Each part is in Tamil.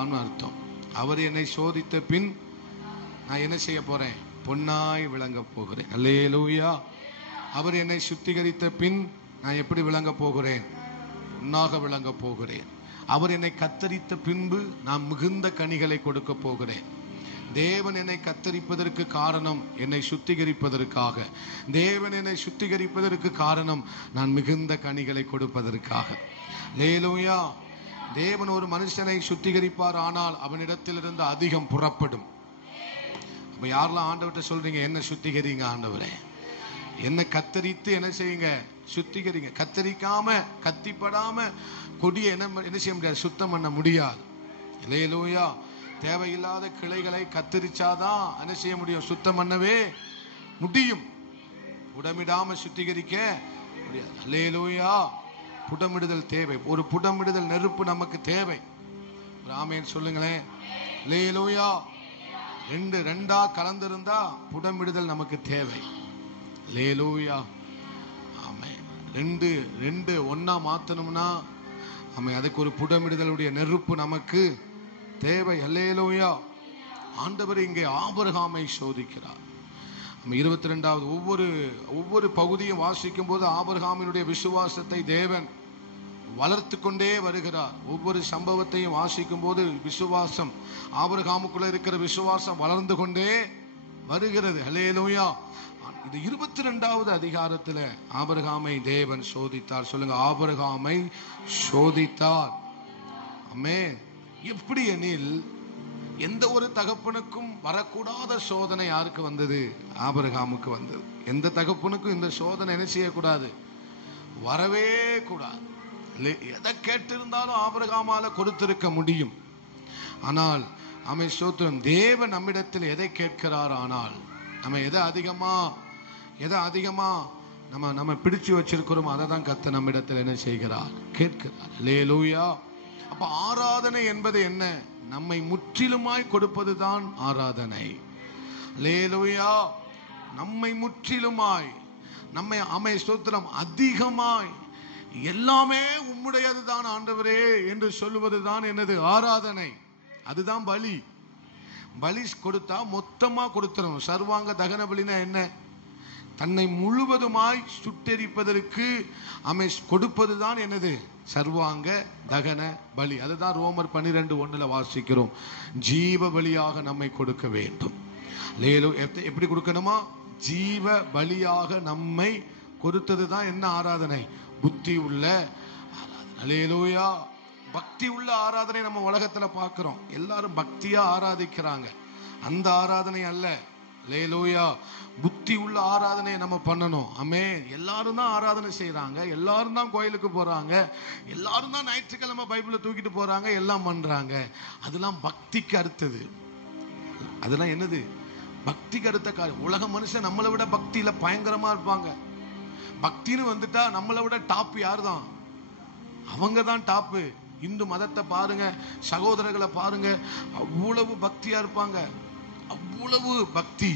அர்த்தம். அவர் என்னை சோதித்த பின் நான் என்ன செய்ய போறேன்? பொன்னாய் விளங்க போகிறேன். அல்லேலூயா. அவர் என்னை சுத்திகரித்த பின் நான் எப்படி விளங்க போகிறேன்? பொன்னாக விளங்க போகிறேன். அவர் என்னை கத்தரித்த பின்பு நான் மிகுந்த கனிகளை கொடுக்க போகிறேன். தேவன் என்னை கத்தரிப்பதற்கு காரணம் என்னை சுத்திகரிப்பதற்காக. தேவன் என்னை சுத்திகரிப்பதற்கு காரணம் நான் மிகுந்த கனிகளை கொடுப்பதற்காக. அல்லேலூயா. தேவன் ஒரு மனுஷனை சுத்திகரிப்பார், ஆனால் அவனிடத்திலிருந்து அதிகம் புறப்படும். அப்ப யாரெல்லாம் ஆண்டவர்கிட்ட சொல்றீங்க, என்ன சுத்திகரிங்க ஆண்டவரே, என்ன கத்தரித்து என்ன செய்யுங்க? சுத்திகரிங்க. கத்தரிக்காம கத்திப்படாம கொடியை என்ன செய்ய முடியாது? சுத்தம் பண்ண முடியாது. அல்லேலூயா. தேவையில்லாத கிளைகளை கத்தரிச்சாதான் என்ன செய்ய முடியும்? சுத்தம் பண்ணவே முடியும். புடமிடாம சுத்திகரிக்க முடியாது. அல்லேலூயா. புடமிடுதல் தேவை. ஒரு புடமிடுதல் நெருப்பு நமக்கு தேவை. ஒரு ஆமென் சொல்லுங்களேன். அல்லேலூயா. ரெண்டா கலந்திருந்தா புடமிடுதல் நமக்கு தேவை. அல்லேலூயா. ஆமென். ரெண்டு ஒன்னா மாத்தணும்னா ஆமென், அதுக்கு ஒரு புடமிடுதலுடைய நெருப்பு நமக்கு தேவை. அல்லேலூயா. ஆண்டவர் இங்கே ஆபிரகாமை சோதிக்கிறார். 22வது ஒவ்வொரு பகுதியும் வாசிக்கும் போது ஆபிரகாமினுடைய விசுவாசத்தை தேவன் வளர்த்து கொண்டே வருகிறார். ஒவ்வொரு சம்பவத்தையும் வாசிக்கும் போது விசுவாசம், ஆபிரகாமுக்குள்ள இருக்கிற விசுவாசம் வளர்ந்து கொண்டே வருகிறது. அல்லேலூயா. இது 22வது அதிகாரத்துல ஆபிரகாமை தேவன் சோதித்தார். சொல்லுங்க, ஆபிரகாமை சோதித்தார். ஆமென். எப்படி எனில், எந்த ஒரு தகப்பனுக்கும் வரக்கூடாத சோதனை யாருக்கு வந்தது? ஆபிரகாமுக்கு வந்தது. எந்த தகப்பனுக்கும் இந்த சோதனை என்ன செய்யக்கூடாது? வரவே கூடாது. எதை கேட்டிருந்தாலும் ஆபிரகாமால கொடுத்திருக்க முடியும். ஆனால் ஆமென் ஸ்தோத்திரம், தேவன் நம்மிடத்தில் எதை கேட்கிறார்? ஆனால் நம்ம எதை அதிகமா நம்ம பிடிச்சு வச்சிருக்கிறோம், அதை தான் கர்த்தர் நம்மிடத்தில் என்ன செய்கிறார்? கேட்கிறார். அல்லேலூயா. அப்ப ஆராதனை என்பது என்ன? நம்மை முற்றிலுமாய் கொடுப்பதுதான் ஆராதனை. அல்லேலூயா. நம்மை முற்றிலுமாய், நம்மை ஆமென் ஸ்தோத்திரம் அதிகமாய், எல்லாமே உம்முடையதுதான் ஆண்டவரே என்று சொல்லுவதுதான் என்னது? ஆராதனை. அதுதான் பலி. பலி கொடுத்தா மொத்தமா கொடுத்துரும். சர்வாங்க தகன பலினா என்ன? தன்னை முழுவதுமாய் சுட்டெரிப்பதற்கு கொடுப்பதுதான் என்னது? சர்வாங்க தகன பலி. அதுதான் ரோமர் 12:1 வாசிக்கிறோம். ஜீவ பலியாக நம்மை கொடுக்க வேண்டும். எப்படி கொடுக்கணுமா? ஜீவ பலியாக நம்மை கொடுத்ததுதான் என்ன? ஆராதனை. புத்தி உள்ள ஆராதனை. அல்லேலூயா. பக்தி உள்ள ஆராதனை நம்ம உலகத்துல பார்க்கிறோம். எல்லாரும் பக்தியா ஆராதிக்கிறாங்க. அந்த ஆராதனை அல்ல. அல்லேலூயா. புத்தி உள்ள ஆராதனை நம்ம பண்ணணும். ஆமென். எல்லாரும் தான் ஆராதனை செய்யறாங்க, எல்லாரும் தான் கோயிலுக்கு போறாங்க, எல்லாரும் தான் ஞாயிற்றுக்கிழமை பைபிளை தூக்கிட்டு போறாங்க, எல்லாம் பண்றாங்க. அதெல்லாம் பக்திக்கு அடுத்தது. அதெல்லாம் என்னது? பக்திக்கு அடுத்த காரியம். உலக மனுஷன் நம்மளை விட பக்தியில பயங்கரமா இருப்பாங்க. பக்தின்னு வந்துட்டா நம்மளை விட டாப் யாரு தான்? அவங்க தான் டாப்பு. இந்து மதத்தை பாருங்க, சகோதரர்களை பாருங்க, அவ்வளவு பக்தியா இருப்பாங்க. அவ்வளவு பக்தி.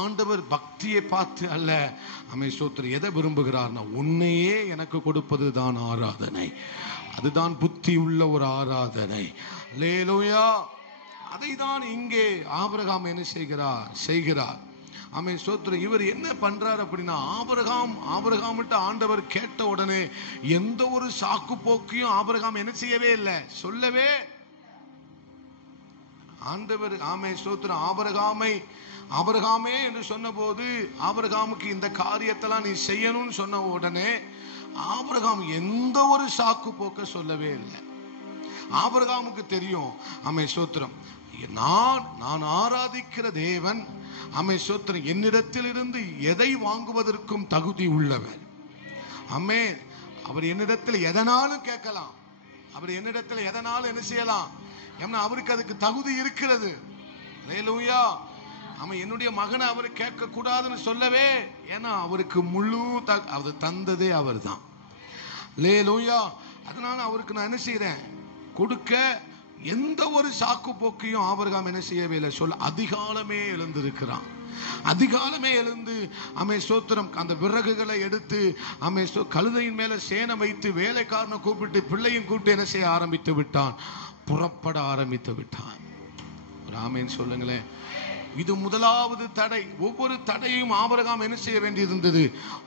ஆண்டவர் பக்தியை பார்த்து அல்ல, ஆமென் ஸ்தோத்திரம், எதை விரும்புகிறார்னா உன்னையே எனக்கு கொடுப்பது தான் ஆராதனை. அதுதான் புத்தி உள்ள ஒரு ஆராதனை. அல்லேலூயா. அதை தான் இங்கே ஆபிரகாம் என்ன செய்கிறார். ஆமென் ஸ்தோத்திரம். இவர் என்ன பண்றார் அப்படின்னா, ஆபிரகாம்கிட்ட ஆண்டவர் கேட்ட உடனே எந்த ஒரு சாக்கு போக்கையும் ஆபிரகாம் என்ன செய்யவே இல்லை, சொல்லவே. ஆண்டவர் ஆமென் ஸ்தோத்திரம் ஆபிரகாமே என்று சொன்ன போது, ஆபிரகாமுக்கு இந்த காரியத்தெல்லாம் நீ செய்யணும்னு சொன்ன உடனே ஆபிரகாம் எந்த ஒரு சாக்கு போக்க சொல்லவே இல்லை. ஆபிரகாமுக்கு தெரியும், ஆமென் ஸ்தோத்திரம், நான் ஆராதிக்கிற தேவன் ஆமென் ஸ்தோத்திரம் என்னிடத்தில் இருந்து எதை வாங்குவதற்கும் தகுதி உள்ளவர். ஆமென். அவர் என்னிடத்தில் எதனாலும் கேட்கலாம், அவர் என்னிடத்தில் எதனாலும் என்ன செய்யலாம், ஏன்னா அவருக்கு அதுக்கு தகுதி இருக்கிறது. அல்லேலூயா. அவன் என்னுடைய மகனை அவர் கேட்க கூடாதுன்னு சொல்லவே, ஏன்னா அவருக்கு முழு அது தந்ததே அவர் தான். அல்லேலூயா. அதனால அவருக்கு நான் என்ன செய்யறேன்? கொடுக்க எந்த ஒரு சாக்கு போக்கையும் ஆபிரகாம் என்ன செய்யவே இல்லை. சொல்ல அதிகாலமே எழுந்திருக்கிறான். அதிகாலமே எழுந்து ஸ்தோத்திரம் அந்த விறகுகளை எடுத்து கழுதையின் மேல சேனை வைத்து வேலைக்காரனை கூப்பிட்டு பிள்ளையும் கூப்பிட்டு என்ன செய்ய ஆரம்பித்து விட்டான். புறப்பட ஆரம்பித்து விட்டான். ஒரு ஆமேன் சொல்லுங்களேன். இது முதலாவது தடை. ஒவ்வொரு தடையும் ஆபிரகாம் என்ன செய்ய வேண்டியது இருந்தது?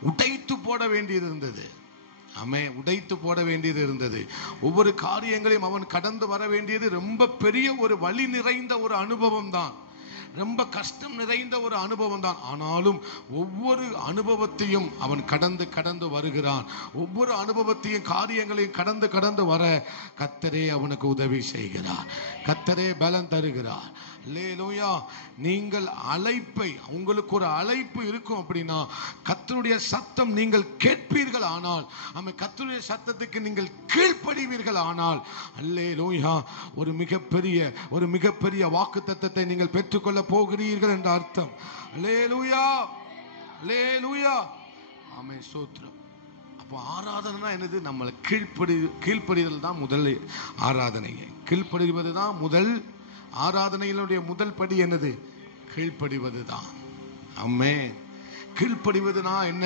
உடைத்து போட வேண்டியது இருந்தது. உடைத்து போட வேண்டியது இருந்தது. ஒவ்வொரு காரியங்களையும் அவன் கடந்து வர வேண்டியது ரொம்ப பெரிய ஒரு வலி நிறைந்த ஒரு அனுபவம் தான். ரொம்ப கஷ்டம் நிறைந்த ஒரு அனுபவம் தான். ஆனாலும் ஒவ்வொரு அனுபவத்தையும் அவன் கடந்து கடந்து வருகிறான். ஒவ்வொரு அனுபவத்தையும் காரியங்களையும் கடந்து கடந்து வர கர்த்தரே அவனுக்கு உதவி செய்கிறார். கர்த்தரே பலன் தருகிறார். அல்லேலூயா. நீங்கள் அழைப்பை, உங்களுக்கு ஒரு அழைப்பு இருக்கும் அப்படின்னா கர்த்தருடைய சத்தம் நீங்கள் கேட்பீர்கள் ஆனால், கர்த்தருடைய சத்தத்துக்கு நீங்கள் கீழ்ப்படிவீர்கள் ஆனால், அல்லேலூயா, ஒரு மிகப்பெரிய வாக்குத்தத்தத்தை நீங்கள் பெற்றுக்கொள்ள போகிறீர்கள் என்ற அர்த்தம். அல்லேலூயா, அல்லேலூயா. ஆமென், ஸ்தோத்திரம். அப்போ ஆராதனை என்னது? நம்மளை கீழ்ப்படிதல் தான் முதல் ஆராதனை. கீழ்ப்படிவது தான் முதல் ஆராதனையினுடைய முதல் படி. என்னது? கீழ்ப்படிவது தான். ஆமென். கீழ்ப்படிவதுனா என்ன?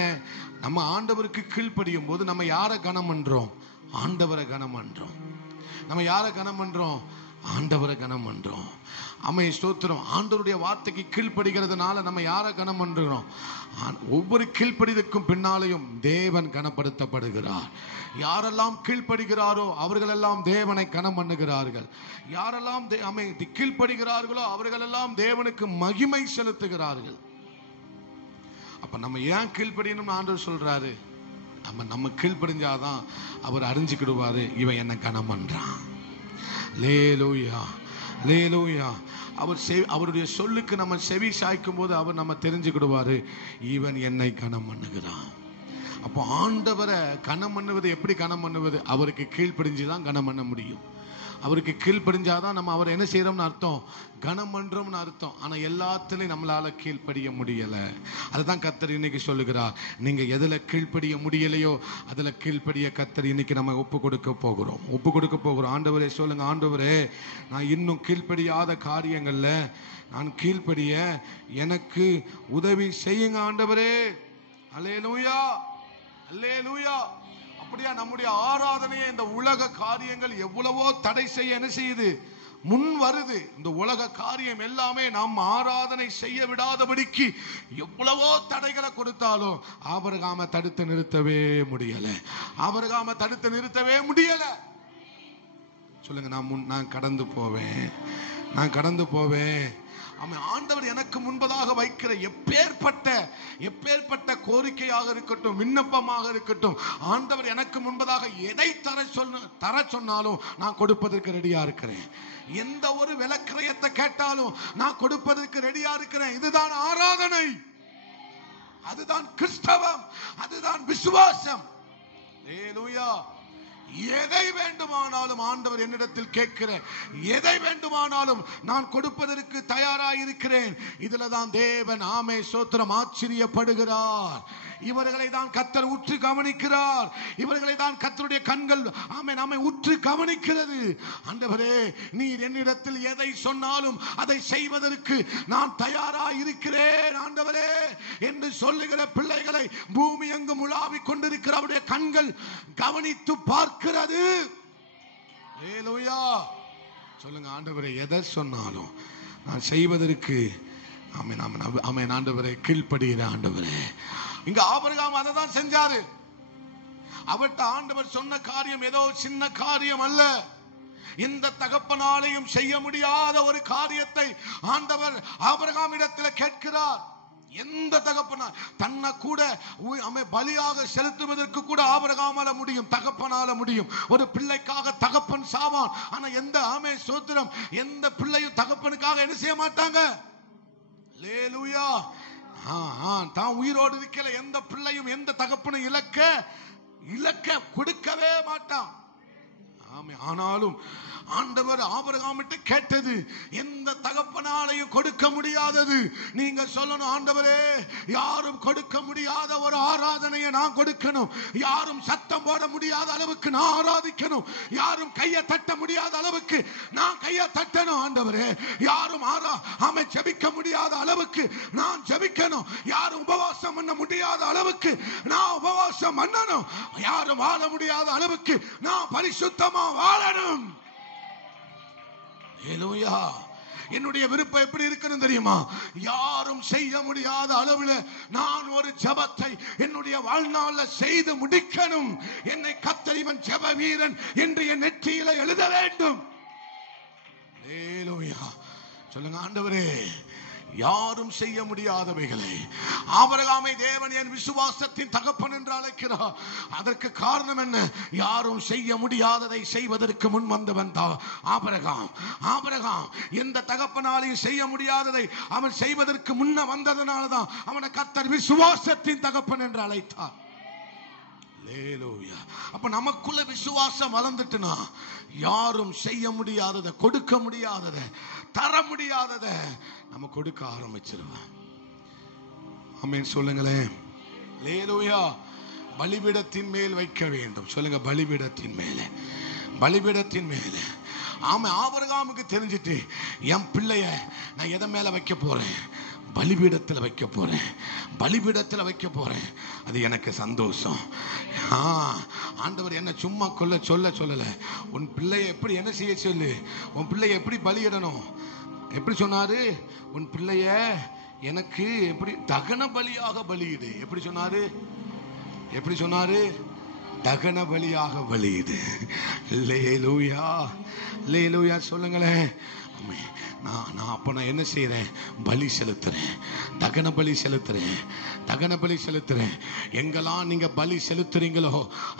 நம்ம ஆண்டவருக்கு கீழ்ப்படியும் போது நம்ம யாரை கனம் பண்றோம்? ஆண்டவரை கனம் பண்றோம். நம்ம யாரை கனம் பண்றோம்? ஆண்டவரை கனம் பண்றோம். ஸ்தோத்திரம். ஆண்டவருடைய வார்த்தைக்கு கீழ்ப்படுகிறதுனால நம்ம யாரை கனம் பண்றோம்? ஒவ்வொரு கீழ்ப்படிதற்கும் பின்னாலேயும் தேவன் கனப்படுத்தப்படுகிறார். யாரெல்லாம் கீழ்ப்படுகிறாரோ அவர்களெல்லாம் தேவனை கனம் பண்ணுகிறார்கள். யாரெல்லாம் கீழ்ப்படுகிறார்களோ அவர்களெல்லாம் தேவனுக்கு மகிமை செலுத்துகிறார்கள். அப்ப நம்ம ஏன் கீழ்ப்படியணும்னு ஆண்டவர் சொல்றாரு? நம்ம கீழ்ப்படிஞ்சாதான் அவர் அறிஞ்சுக்கிடுவாரு, இவன் என்ன கனம் பண்றான். லேலூயா, லேலூயா. அவருடைய சொல்லுக்கு நம்ம செவி சாய்க்கும் போது அவர் நம்ம தெரிஞ்சுக்கிடுவாரு, இவன் என்னை கனம் பண்ணுகிறான். அப்போ ஆண்டவரை கனம் பண்ணுவது எப்படி? கனம் பண்ணுவது அவருக்கு கீழ்ப்படிஞ்சுதான் கனம் பண்ண முடியும். அவருக்கு கீழ்ப்படிஞ்சாதான் நம்ம அவர் என்ன செய்யறோம்னு அர்த்தம், கனம் பண்றோம்னு அர்த்தம். ஆனா எல்லாத்திலையும் நம்மளால கீழ்ப்படிய முடியல. அதுதான் கர்த்தர் இன்னைக்கு சொல்லுகிறார். நீங்க எதுல கீழ்ப்படிய முடியலையோ அதுல கீழ்ப்படிய கர்த்தர் இன்னைக்கு நம்ம ஒப்பு கொடுக்க போகிறோம். ஆண்டவரே சொல்லுங்க, ஆண்டவரே, நான் இன்னும் கீழ்ப்படியாத காரியங்கள்ல நான் கீழ்ப்படிய எனக்கு உதவி செய்யுங்க ஆண்டவரே. அல்லேலூயா, அல்லேலூயா. அப்படியா நம்முடைய ஆராதனையை இந்த உலக காரியங்கள் எவ்வளவோ தடை செய்ய என்ன செய்யுது? முன் வருது. இந்த உலக காரியம் எல்லாமே நாம் ஆராதனை செய்ய விடாதபடிக்கு எவ்வளவோ தடைகளை கொடுத்தாலும் ஆபிரகாமை தடுத்து நிறுத்தவே முடியல. ஆபிரகாமை தடுத்து நிறுத்தவே முடியல. சொல்லுங்க, நான் கடந்து போவேன். ஆண்டவர் எனக்கு முன்பதாக வைக்கிற எப்பேற்பட்ட கோரிக்கையாக இருக்கட்டும், விண்ணப்பமாக இருக்கட்டும், ஆண்டவர் எனக்கு முன்பதாக எதை தர சொன்னாலும் நான் கொடுப்பதற்கு ரெடியா இருக்கிறேன். எந்த ஒரு விலக்கிரயத்தை கேட்டாலும் நான் கொடுப்பதற்கு ரெடியா இருக்கிறேன். இதுதான் ஆராதனை, அதுதான் கிறிஸ்தவம், அதுதான் விசுவாசம். அல்லேலூயா. எதை வேண்டுமானாலும் ஆண்டவர் என்னிடத்தில் கேட்கிற எதை வேண்டுமானாலும் நான் கொடுப்பதற்கு தயாராயிருக்கிறேன். இதுல தான் தேவன் ஸ்தோத்திரம் ஆச்சரியப்படுகிறார். இவர்களை தான் கர்த்தர் உற்று கவனிக்கிறார். இவர்களை தான் கர்த்தருடைய கண்கள் நாம உற்று கவனிக்கிறது. ஆண்டவரே, நீர் என்னிடத்தில் எதை சொன்னாலும் அதை செய்வதற்கு நான் தயாராயிருக்கிறேன் ஆண்டவரே என்று சொல்லுகிற பிள்ளைகளை பூமி எங்கும் உலாவிக் கொண்டிருக்கிற அவருடைய கண்கள் கவனித்து பார்க்கிறது. அல்லேலூயா. சொல்லுங்க, ஆண்டவரே, எதை சொன்னாலும் நான் செய்வதற்கு ஆண்டவரே கீழ்ப்படுகிற ஆண்டவரே. இங்க ஆபிரகாம் அதை தான் செஞ்சாரு. அவர்கிட்ட ஆண்டவர் சொன்ன காரியம் ஏதோ சின்ன காரியம் அல்ல. எந்த தகப்பனாலையும் செய்ய முடியாத ஒரு காரியத்தை ஆண்டவர் ஆபிரகாமிடத்தில் கேட்கிறார். எந்த தகப்பனா தன்னை கூட பலியாக செலுத்துவதற்கு கூட ஆபிரகாமால முடியும், தகப்பனால முடியும். ஒரு பிள்ளைக்காக தகப்பன் சாவான். ஆனா ஸ்தோத்திரம், எந்த பிள்ளையும் தகப்பனுக்காக என்ன செய்ய மாட்டாங்க. அல்லேலூயா. தான் உயிரோடு இருக்கல எந்த பிள்ளையும் எந்த தகப்பனும் இலக்க கொடுக்கவே மாட்டான். ஆனாலும் ஆண்டவர் ஆபிரகாமிட்ட கேட்டது எந்த தகப்பனாலையும் கொடுக்க முடியாதது. நீங்க சொல்லணும், ஆண்டவரே யாரும் கொடுக்க முடியாத ஒரு ஆராதனையை நான் கொடுக்கணும். யாரும் சத்தம் போட முடியாத அளவுக்கு நான் ஆராதிக்கணும். யாரும் கையை தட்ட முடியாத அளவுக்கு நான் கையை தட்டணும். ஆண்டவரே யாரும் ஜெபிக்க முடியாத அளவுக்கு நான் ஜெபிக்கணும். யாரும் உபவாசம் பண்ண முடியாத அளவுக்கு நான் உபவாசம் பண்ணணும். யாரும் வாழ முடியாத அளவுக்கு நான் பரிசுத்தமா வாழணும். ஹல்லேலூயா. என்னுடைய விருப்பம் எப்படி இருக்கணும் தெரியுமா? யாரும் செய்ய முடியாத அளவில் நான் ஒரு ஜெபத்தை என்னுடைய வாழ்நாள்ல செய்து முடிக்கணும். என்னை கர்த்தர் இவன் ஜெப வீரன் என்று என் நெற்றியில எழுத வேண்டும். ஹல்லேலூயா. சொல்லுங்க, ஆண்டவரே யாரும் செய்ய முடியாதவைகளை ஆபிரகாமை தேவன் என் விசுவாசத்தின் தகப்பன் என்று அழைக்கிறார். அதற்கு காரணம் என்ன? யாரும் செய்ய முடியாததை செய்வதற்கு முன் வந்தவன் ஆபிரகாம். ஆபிரகாம் எந்த தகப்பனாலையும் செய்ய முடியாததை அவன் செய்வதற்கு முன்ன வந்ததனால தான் அவனை கர்த்தர் விசுவாசத்தின் தகப்பன் என்று அழைத்தார். அப்ப நமக்குள்ள விசுவாசம் வளர்ந்துட்டுனா யாரும் செய்ய முடியாததை, கொடுக்க முடியாததை, தர முடியாததை நம்ம கொடுக்க ஆரம்பிச்சிருவோம். ஆமென் சொல்லுங்களேன். ஹல்லேலூயா. பலிபீடத்தின் மேல் வைக்க வேண்டும். சொல்லுங்க, பலிபீடத்தின் மேலே, பலிபீடத்தின் மேலே. ஆமா, ஆபிரகாமுக்கு தெரிஞ்சிட்டு என் பிள்ளைய நான் எதை மேல வைக்க போறேன்? பலிபீடத்தில் வைக்க போறேன், பலிபீடத்தில் வைக்க போறேன். அது எனக்கு சந்தோஷம். ஆண்டவர் என்ன சும்மா சொல்லல. உன் பிள்ளையை எப்படி என்ன செய்ய சொல்லு, உன் பிள்ளைய எப்படி பலியிடணும், எப்படி சொன்னாரு? உன் பிள்ளைய எனக்கு எப்படி தகன பலியாக பலியிடு. எப்படி சொன்னாரு? எப்படி சொன்னாரு? தகன பலியாக பலியிடு. ஹல்லேலூயா. ஹல்லேலூயா சொல்லுங்களேன். நான் என்ன செய்யறேன்? பலி செலுத்துறேன், தகன பலி செலுத்துறேன், தகன பலி செலுத்துறேன். எங்கெல்லாம் நீங்க பலி செலுத்துறீங்களோ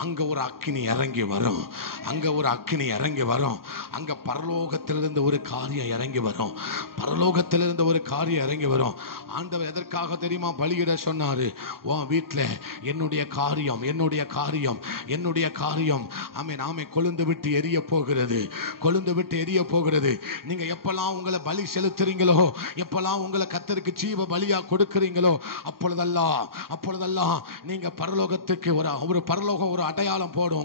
அங்க ஒரு அக்கினி இறங்கி வரும், அங்க ஒரு அக்கினி இறங்கி வரும். அங்க பரலோகத்திலிருந்து ஒரு காரியம் இறங்கி வரும், பரலோகத்திலிருந்து ஒரு காரியம் இறங்கி வரும். ஆண்டவர் எதற்காக தெரியுமா பலியிட சொன்னாரு? உன் வீட்டில் என்னுடைய காரியம், என்னுடைய காரியம், என்னுடைய காரியம் ஆமே கொழுந்து விட்டு எரிய போகிறது, கொழுந்து விட்டு எரிய போகிறது. நீங்க எப்பெல்லாம் உங்களை பலி செலுத்துறீங்களோ, எப்பெல்லாம் உங்களை கர்த்தருக்கு ஜீவ பலியா கொடுக்கிறீங்களோ, அப்பொழுதெல்லாம் நீங்க பரலோகத்துக்கு ஒரு பரலோகம் ஒரு அடையாளம் போடும்.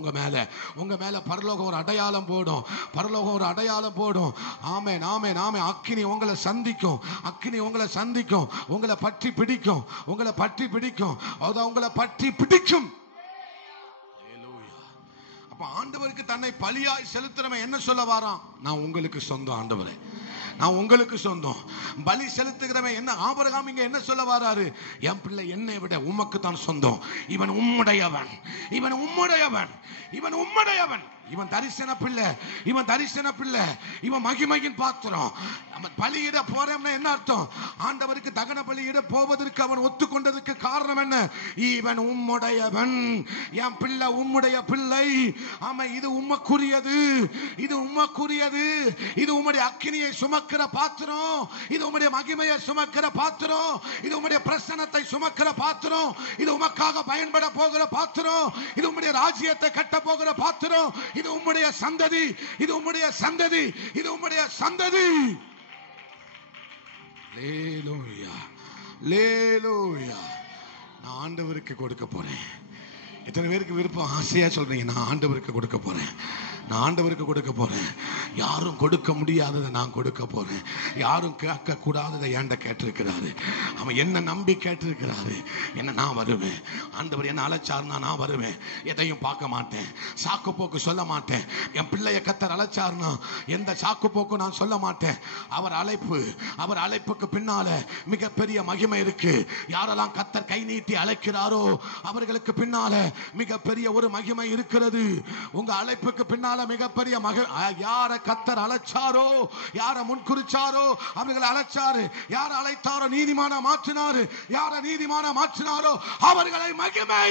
உங்க மேல பரலோகம் ஒரு அடையாளம் போடும், பரலோகம் ஒரு அடையாளம் போடும். ஆமென் ஆமென் ஆமென். அக்கினி உங்களை சந்திக்கும், அக்கினி உங்களை சந்திக்கும், உங்களை பற்றி பிடிக்கும், உங்களை பற்றி பிடிக்கும், உங்களை பற்றி பிடிக்கும். ஆண்டவருக்கு தன்னை பலியாய் செலுத்துறவன் என்ன சொல்ல வாரான்? நான் உங்களுக்கு சொந்தம் ஆண்டவரே, நான் உங்களுக்கு சொந்தம். பலி செலுத்துகிறவன் என்ன, ஆபிரகாம் இங்க என்ன சொல்ல வராரு? என் பிள்ளை என்னை விட உமக்கு தான் சொந்தம். இவன் உம்முடையவன், இவன் உம்முடையவன், இவன் உம்முடையவன். இவன் தரிசன பிள்ளை, இவன் தரிசன பிள்ளை, இவன் மகிமையின் பாத்திரம். நம்ம பலியிட போறோம்னா என்ன அர்த்தம்? ஆண்டவருக்கு தகன பலியிட போவதற்கு அவன் ஒத்துக்கொண்டதுக்கு காரணம் என்ன? இவன் உம்முடையவன், என் பிள்ளை உம்முடைய பிள்ளை. ஆமா, இது உம்மக்குரியது, இது உம்மக்குரியது, இது உம்முடைய அக்கினியை சுமக்கிற பாத்திரம், இது உம்முடைய மகிமையை சுமக்கிற பாத்திரம், இது உம்முடைய பிரசன்னத்தை சுமக்கிற பாத்திரம், இது உமக்காக பயன்பட போகிற பாத்திரம், இது உம்முடைய ராஜ்யத்தை கட்ட போகிற பாத்திரம், இது உம்முடைய சந்ததி, இது உம்முடைய சந்ததி, இது உம்முடைய சந்ததி. ஹல்லேலூயா, ஹல்லேலூயா. நான் ஆண்டவருக்கு கொடுக்க போறேன். எத்தனை பேருக்கு விருப்பம், ஆசையா சொல்றீங்க? நான் ஆண்டவருக்கு கொடுக்க போறேன், நான் ஆண்டவருக்கு கொடுக்க போறேன். யாரும் கொடுக்க முடியாததை நான் கொடுக்க போறேன். யாரும் கேட்க கூடாததை ஏண்ட கேட்டிருக்கிறாரு. அவன் என்ன நம்பி கேட்டிருக்கிறாரு. என்ன நான் வருவேன், ஆண்டவர் என்ன அழைச்சாருன்னா நான் வருவேன். எதையும் பார்க்க மாட்டேன், சாக்கு போக்கு சொல்ல மாட்டேன். என் பிள்ளைய கர்த்தர் அழைச்சாருன்னா எந்த சாக்கு போக்கும் நான் சொல்ல மாட்டேன். அவர் அழைப்பு, அவர் அழைப்புக்கு பின்னால மிகப்பெரிய மகிமை இருக்கு. யாரெல்லாம் கர்த்தர் கை நீட்டி அழைக்கிறாரோ அவர்களுக்கு பின்னால மிகப்பெரிய ஒரு மகிமை இருக்கிறது. உங்க அழைப்புக்கு பின்னால மிகப்பெரிய யார கர்த்தர் அழைச்சாரோ, யார முன்குறிச்சாரோ அவர்களை அழைச்சாரு. யார அழைத்தாரோ நீதிமான மாற்றினாரு, யார நீதிமான மாற்றினாரோ அவர்களை மகிமை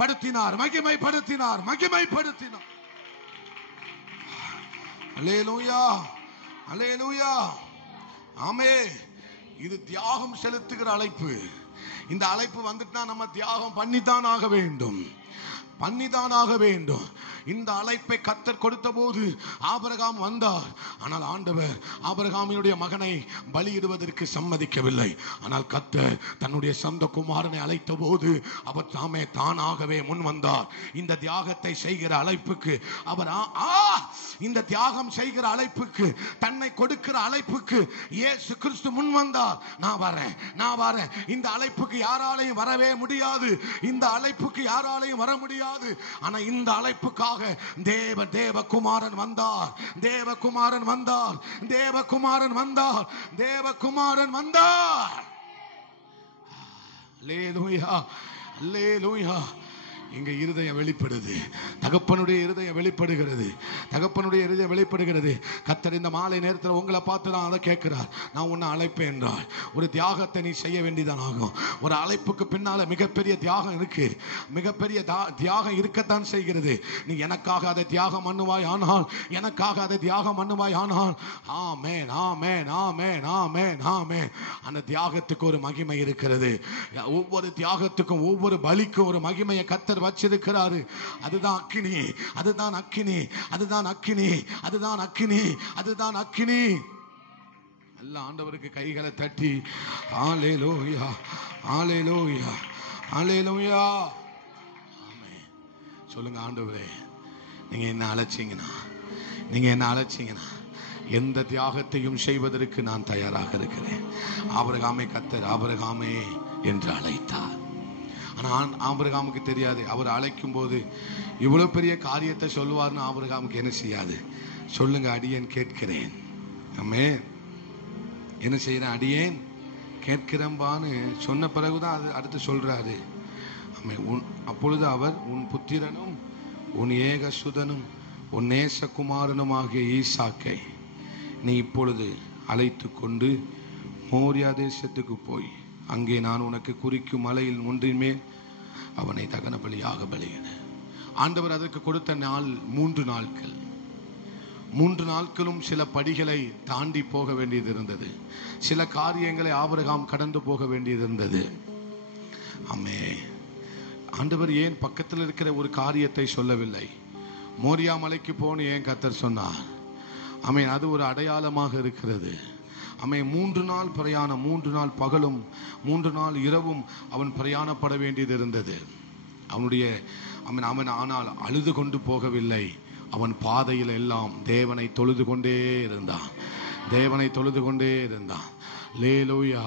படுத்தினார், மகிமை படுத்தினார், மகிமை படுத்தினார். அல்லேலூயா, அல்லேலூயா. ஆமே, இது தியாகம் செலுத்துகிற அழைப்பு. இந்த அழைப்பு வந்துட்டா நம்ம தியாகம் பண்ணித்தான் ஆக வேண்டும், பண்ணித்தான் ஆக வேண்டும். இந்த அழைப்பை கர்த்தர் கொடுத்த போது ஆபிரகாம் வந்தார். ஆனால் ஆண்டவர் ஆபிரகாமினுடைய மகனை பலியிடுவதற்கு சம்மதிக்கவில்லை. ஆனால் கர்த்தர் தன்னுடைய சொந்த குமாரனை அழைத்த போது அவர் தானாகவே முன் வந்தார். இந்த தியாகத்தை செய்கிற அழைப்புக்கு அவர் இந்த தியாகம் செய்கிற அழைப்புக்கு, தன்னை கொடுக்கிற அழைப்புக்கு இயேசு கிறிஸ்து முன் வந்தார். நான் வரேன். இந்த அழைப்புக்கு யாராலையும் வரவே முடியாது. இந்த அழைப்புக்கு யாராலையும் வர முடியாது. ஆனா இந்த அழைப்புக்காக தேவகுமாரன் வந்தார். தேவகுமாரன் வந்தார். தேவகுமாரன் வந்தார். தேவகுமாரன் வந்தார். அல்லேலூயா, அல்லேலூயா. இங்க இருதயம் வெளிப்படுது. தகப்பனுடைய இருதயம் வெளிப்படுகிறது. தகப்பனுடைய இருதயம் வெளிப்படுகிறது. கர்த்தர் இந்த மாலை நேரத்தில் உங்களை பார்த்து தான் அதை கேட்கிறார். நான் உன்னை அழைப்பேன் என்றால் ஒரு தியாகத்தை நீ செய்ய வேண்டியதான் ஆகும். ஒரு அழைப்புக்கு பின்னால மிகப்பெரிய தியாகம் இருக்கு. மிகப்பெரிய தியாகம் இருக்கத்தான் செய்கிறது. நீ எனக்காக அதை தியாகம் பண்ணுவாய் ஆனால், எனக்காக அதை தியாகம் பண்ணுவாய் ஆனால், ஆமென், ஆமென், ஆமென், ஆமென், ஆமென். அந்த தியாகத்துக்கு ஒரு மகிமை இருக்கிறது. ஒவ்வொரு தியாகத்துக்கும், ஒவ்வொரு பலிக்கும் ஒரு மகிமையை கர்த்தர் வச்சிருக்கிறாரு. அதுதான் அக்கினி, அதுதான் அக்கினி, அதுதான் அக்கினி, அதுதான் அக்கினி, அதுதான் அக்கினி. நல்ல ஆண்டவருக்கு கைகளை தட்டி ஹல்லேலூயா, ஹல்லேலூயா, ஹல்லேலூயா. ஆமென். சொல்லுங்க, ஆண்டவரே நீங்க என்ன அழைச்சீங்கன்னா எந்த தியாகத்தையும் செய்வதற்கு நான் தயாராக இருக்கிறேன். ஆபிரகாமை கர்த்தர் ஆபிரகாமே என்று அழைத்தார். ஆனால் ஆபிரகாமுக்கு தெரியாது, அவர் அழைக்கும் போது இவ்வளவு பெரிய காரியத்தை சொல்லுவார்னு ஆபிரகாமுக்கு என்ன செய்யாது. சொல்லுங்க, அடியேன் கேட்கிறேன். ஆமென். என்ன செய்யறேன்? அடியேன் கேட்கிறேன்பான்னு சொன்ன பிறகுதான் அது அடுத்து சொல்றாரு. ஆமென். அப்பொழுது அவர், உன் புத்திரனும் உன் ஏகசுதனும் உன் நேசகுமாரனுமாகிய ஈசாக்கை நீ இப்பொழுது அழைத்து கொண்டு மோரியா தேசத்துக்கு போய் அங்கே நான் உனக்கு குறிக்கும் மலையில் ஒன்றின் மேல் அவனை தகன பலியாக பலியிடு. ஆண்டவர் அதற்கு கொடுத்த நாள் 3 நாட்கள். 3 நாட்களும் சில படிகளை தாண்டி போக வேண்டியது இருந்தது. சில காரியங்களை ஆபிரகாம் கடந்து போக வேண்டியது இருந்தது. ஆமென். ஆண்டவர் ஏன் பக்கத்தில் இருக்கிற ஒரு காரியத்தை சொல்லவில்லை? மோரியா மலைக்கு போன்னு ஏன் கர்த்தர் சொன்னார்? ஆமென். அது ஒரு அடையாளமாக இருக்கிறது. அவன் 3 நாள் பிரயாணம், 3 நாள் பகலும் 3 நாள் இரவும் அவன் பிரயாணப்பட வேண்டியது இருந்தது. அவன் ஆனால் அழுது கொண்டு போகவில்லை. அவன் பாதையில் எல்லாம் தேவனை தொழுது கொண்டே இருந்தான். தேவனை தொழுது கொண்டே இருந்தான். லேலூயா,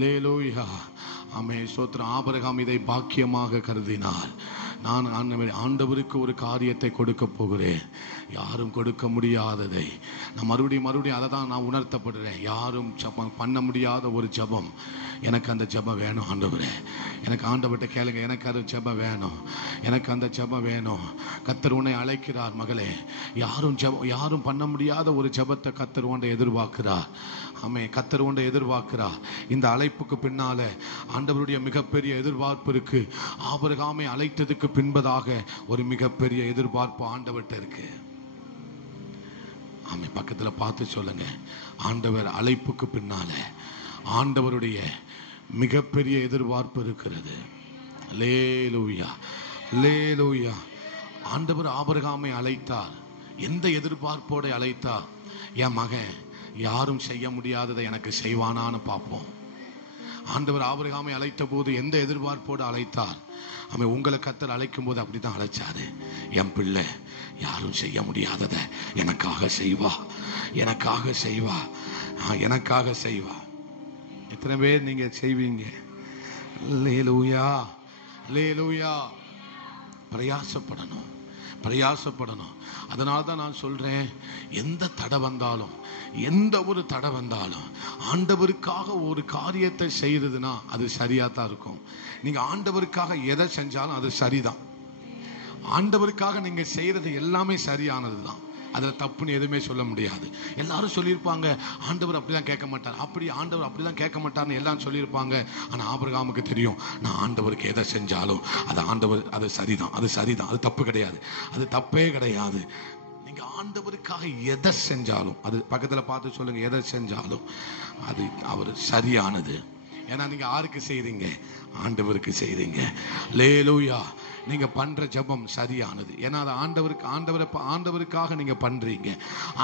லேலூயா. ஆமென். ஸ்தோத்திரம். ஆபிரகாம் இதை பாக்கியமாக கருதினார். நான் ஆண்டவருக்கு ஒரு காரியத்தை கொடுக்க போகிறேன், யாரும் கொடுக்க முடியாததை. நான் மறுபடியும் அதை தான் நான் உணர்த்தப்படுறேன். யாரும் பண்ண முடியாத ஒரு ஜபம். எனக்கு அந்த ஜபம் வேணும் ஆண்டவரே. எனக்கு ஆண்டவர்கிட்ட கேளுங்க, எனக்கு அது ஜபம் வேணும், எனக்கு அந்த ஜபம் வேணும். கர்த்தர் உன்னை அழைக்கிறார் மகளே. யாரும் பண்ண முடியாத ஒரு ஜபத்தை கர்த்தர் உன்னை எதிர்பார்க்கிறார். ஆமென். கர்த்தர் உன்னை எதிர்பார்க்கிறார். இந்த அழைப்புக்கு பின்னால ஆண்டவருடைய மிகப்பெரிய எதிர்பார்ப்பு இருக்கு. ஆபிரகாமை அழைத்ததுக்கு பின்பதாக ஒரு மிகப்பெரிய எதிர்பார்ப்பு ஆண்டவர்கிட்ட இருக்கு. ஆமென். பக்கத்துல பார்த்து சொல்லுங்க, ஆண்டவர் அழைப்புக்கு பின்னால ஆண்டவருடைய மிகப்பெரிய எதிர்பார்ப்பு இருக்கிறது. அல்லேலூயா, அல்லேலூயா. ஆண்டவர் ஆபிரகாமை அழைத்தார். எந்த எதிர்பார்ப்போட அழைத்தார்? என் மகன் யாரும் செய்ய முடியாததை எனக்கு செய்வானான்னு பார்ப்போம். ஆண்டவர் ஆபிரகாமை அழைத்த போது எந்த எதிர்பார்ப்போடு அழைத்தார்? அவன் உங்களை கர்த்தர் அழைக்கும் போது அப்படித்தான் அழைச்சாரு. என் பிள்ளை யாரும் செய்ய முடியாததை எனக்காக செய்வா, எனக்காக செய்வா, எனக்காக செய்வா. எத்தனை பேர் நீங்க செய்வீங்க? அல்லேலூயா, அல்லேலூயா. பிரயாசப்படணும், பிரயாசப்படணும். அதனால தான் நான் சொல்றேன், எந்த தடை வந்தாலும், எந்த ஒரு தடை வந்தாலும் ஆண்டவருக்காக ஒரு காரியத்தை செய்யறதுன்னா அது சரியா தான் இருக்கும். நீங்க ஆண்டவருக்காக எதை செஞ்சாலும் அது சரிதான். ஆண்டவருக்காக நீங்க செய்யறது எல்லாமே சரியானது தான். அதுல தப்புன்னு எதுவுமே சொல்ல முடியாது. எல்லாரும் சொல்லியிருப்பாங்க, ஆண்டவர் அப்படிலாம் கேட்க மாட்டார், ஆண்டவர் அப்படிலாம் கேட்க மாட்டார்னு எல்லாம் சொல்லியிருப்பாங்க. ஆனா ஆபிரகாமுக்கு தெரியும், நான் ஆண்டவருக்கு எதை செஞ்சாலும் அது ஆண்டவர், அது சரிதான், அது சரிதான், அது தப்பு கிடையாது, அது தப்பே கிடையாது. நீங்க ஆண்டவருக்காக எதை செஞ்சாலும், அது பக்கத்துல பார்த்து சொல்லுங்க, எதை செஞ்சாலும் அது அவர் சரியானது. ஏன்னா நீங்க யாருக்கு செய்றீங்க? ஆண்டவருக்கு செய்றீங்க. அல்லேலூயா. நீங்க பண்ற ஜெபம் சரியானது. ஏன்னா அது ஆண்டவருக்காக நீங்க பண்றீங்க.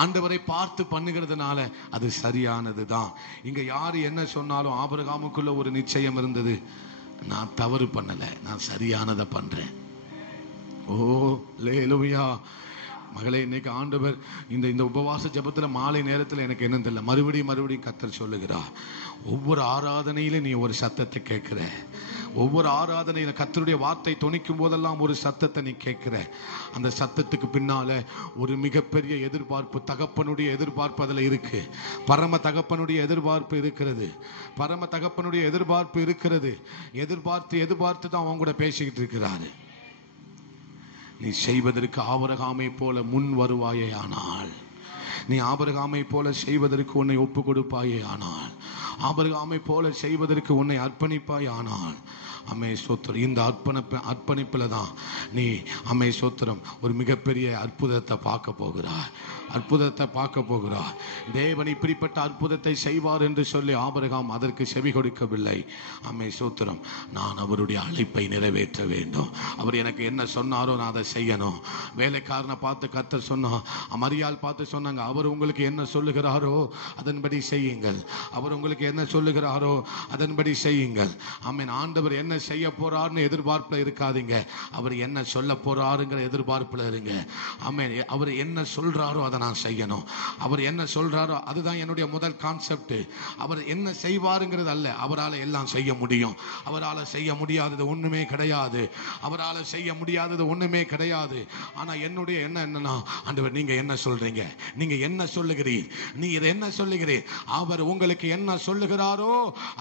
ஆண்டவரை பார்த்து பண்ணுகிறதுனால அது சரியானது தான். இங்க யாரு என்ன சொன்னாலும் ஆபிரகாமுக்குள்ள ஒரு நிச்சயம் இருந்தது, நான் தவறு பண்ணல, நான் சரியானதை பண்றேன். ஓ அல்லேலூயா. மகளே, இன்னைக்கு ஆண்டவர் இந்த உபவாச ஜெபத்துல மாலை நேரத்தில் எனக்கு என்ன தெரியல, மறுபடியும் கர்த்தர் சொல்லுகிறார், ஒவ்வொரு ஆராதனையில நீ ஒரு சத்தத்தை கேட்கிற, ஒவ்வொரு ஆராதனையில கர்த்தருடைய வார்த்தை தொனிக்கும் போதெல்லாம் ஒரு சத்தத்தை நீ கேட்கிற. அந்த சத்தத்துக்கு பின்னால ஒரு மிகப்பெரிய எதிர்பார்ப்பு, தகப்பனுடைய எதிர்பார்ப்பு அதுல இருக்கு. பரம தகப்பனுடைய எதிர்பார்ப்பு இருக்கிறது. பரம தகப்பனுடைய எதிர்பார்ப்பு இருக்கிறது. எதிர்பார்த்து தான் அவங்க கூட பேசிக்கிட்டு இருக்கிறாரு. நீ செய்வதற்கு ஆபிரகாமை போல முன் வருவாயே ஆனால், நீ ஆபிரகாமை போல செய்வதற்கு உன்னை ஒப்பு கொடுப்பாயே ஆனால், ஆபிரகாமை போல செய்வதற்கு உன்னை அர்ப்பணிப்பாய் ஆனால், அம்மே சோத்திரம், இந்த அர்ப்பணிப்புல தான் நீ அம்மே சோத்திரம் ஒரு மிகப்பெரிய அற்புதத்தை பார்க்க போகிறாய். அற்புதத்தை பார்க்க போகிறார். தேவன் இப்படிப்பட்ட அற்புதத்தை செய்வார் என்று சொல்லி ஆபிரகாம் அதற்கு செவி கொடுக்கவில்லை. அம்மே சோத்திரம், நான் அவருடைய அழைப்பை நிறைவேற்ற வேண்டும். அவர் எனக்கு என்ன சொன்னாரோ நான் அதை செய்யணும். வேலைக்காரனை பார்த்து கர்த்தர் சொன்னா, மரியாள் பார்த்து சொன்னாங்க, அவர் உங்களுக்கு என்ன சொல்லுகிறாரோ அதன்படி செய்யுங்கள். அவர் உங்களுக்கு என்ன சொல்லுகிறாரோ அதன்படி செய்யுங்கள். ஆமென். ஆண்டவர் என்ன செய்ய போறாருன்னு எதிர்பார்ப்புல இருக்காதீங்க, அவர் என்ன சொல்ல போறாருங்கிற எதிர்பார்ப்புல இருங்க. ஆமென். அவர் என்ன சொல்றாரோ அதை நான் செய்யணும். அவர் என்ன சொல்றாரோ அதுதான் என்னுடைய முதல் கான்செப்ட். அவர் என்ன செய்வாருங்கிறது அல்ல, அவரால் எல்லாம் செய்ய முடியும். அவரால் செய்ய முடியாதது ஒண்ணுமே கிடையாது. அவரால் செய்ய முடியாதது ஒண்ணுமே கிடையாது. ஆனா என்னுடைய எண்ணம் என்னன்னா, ஆண்டவர் நீங்க என்ன சொல்றீங்க, நீங்க என்ன சொல்லுகிறீர், நீ இதை என்ன சொல்லுகிறீர், அவர் உங்களுக்கு என்ன சொல்லுகிறாரோ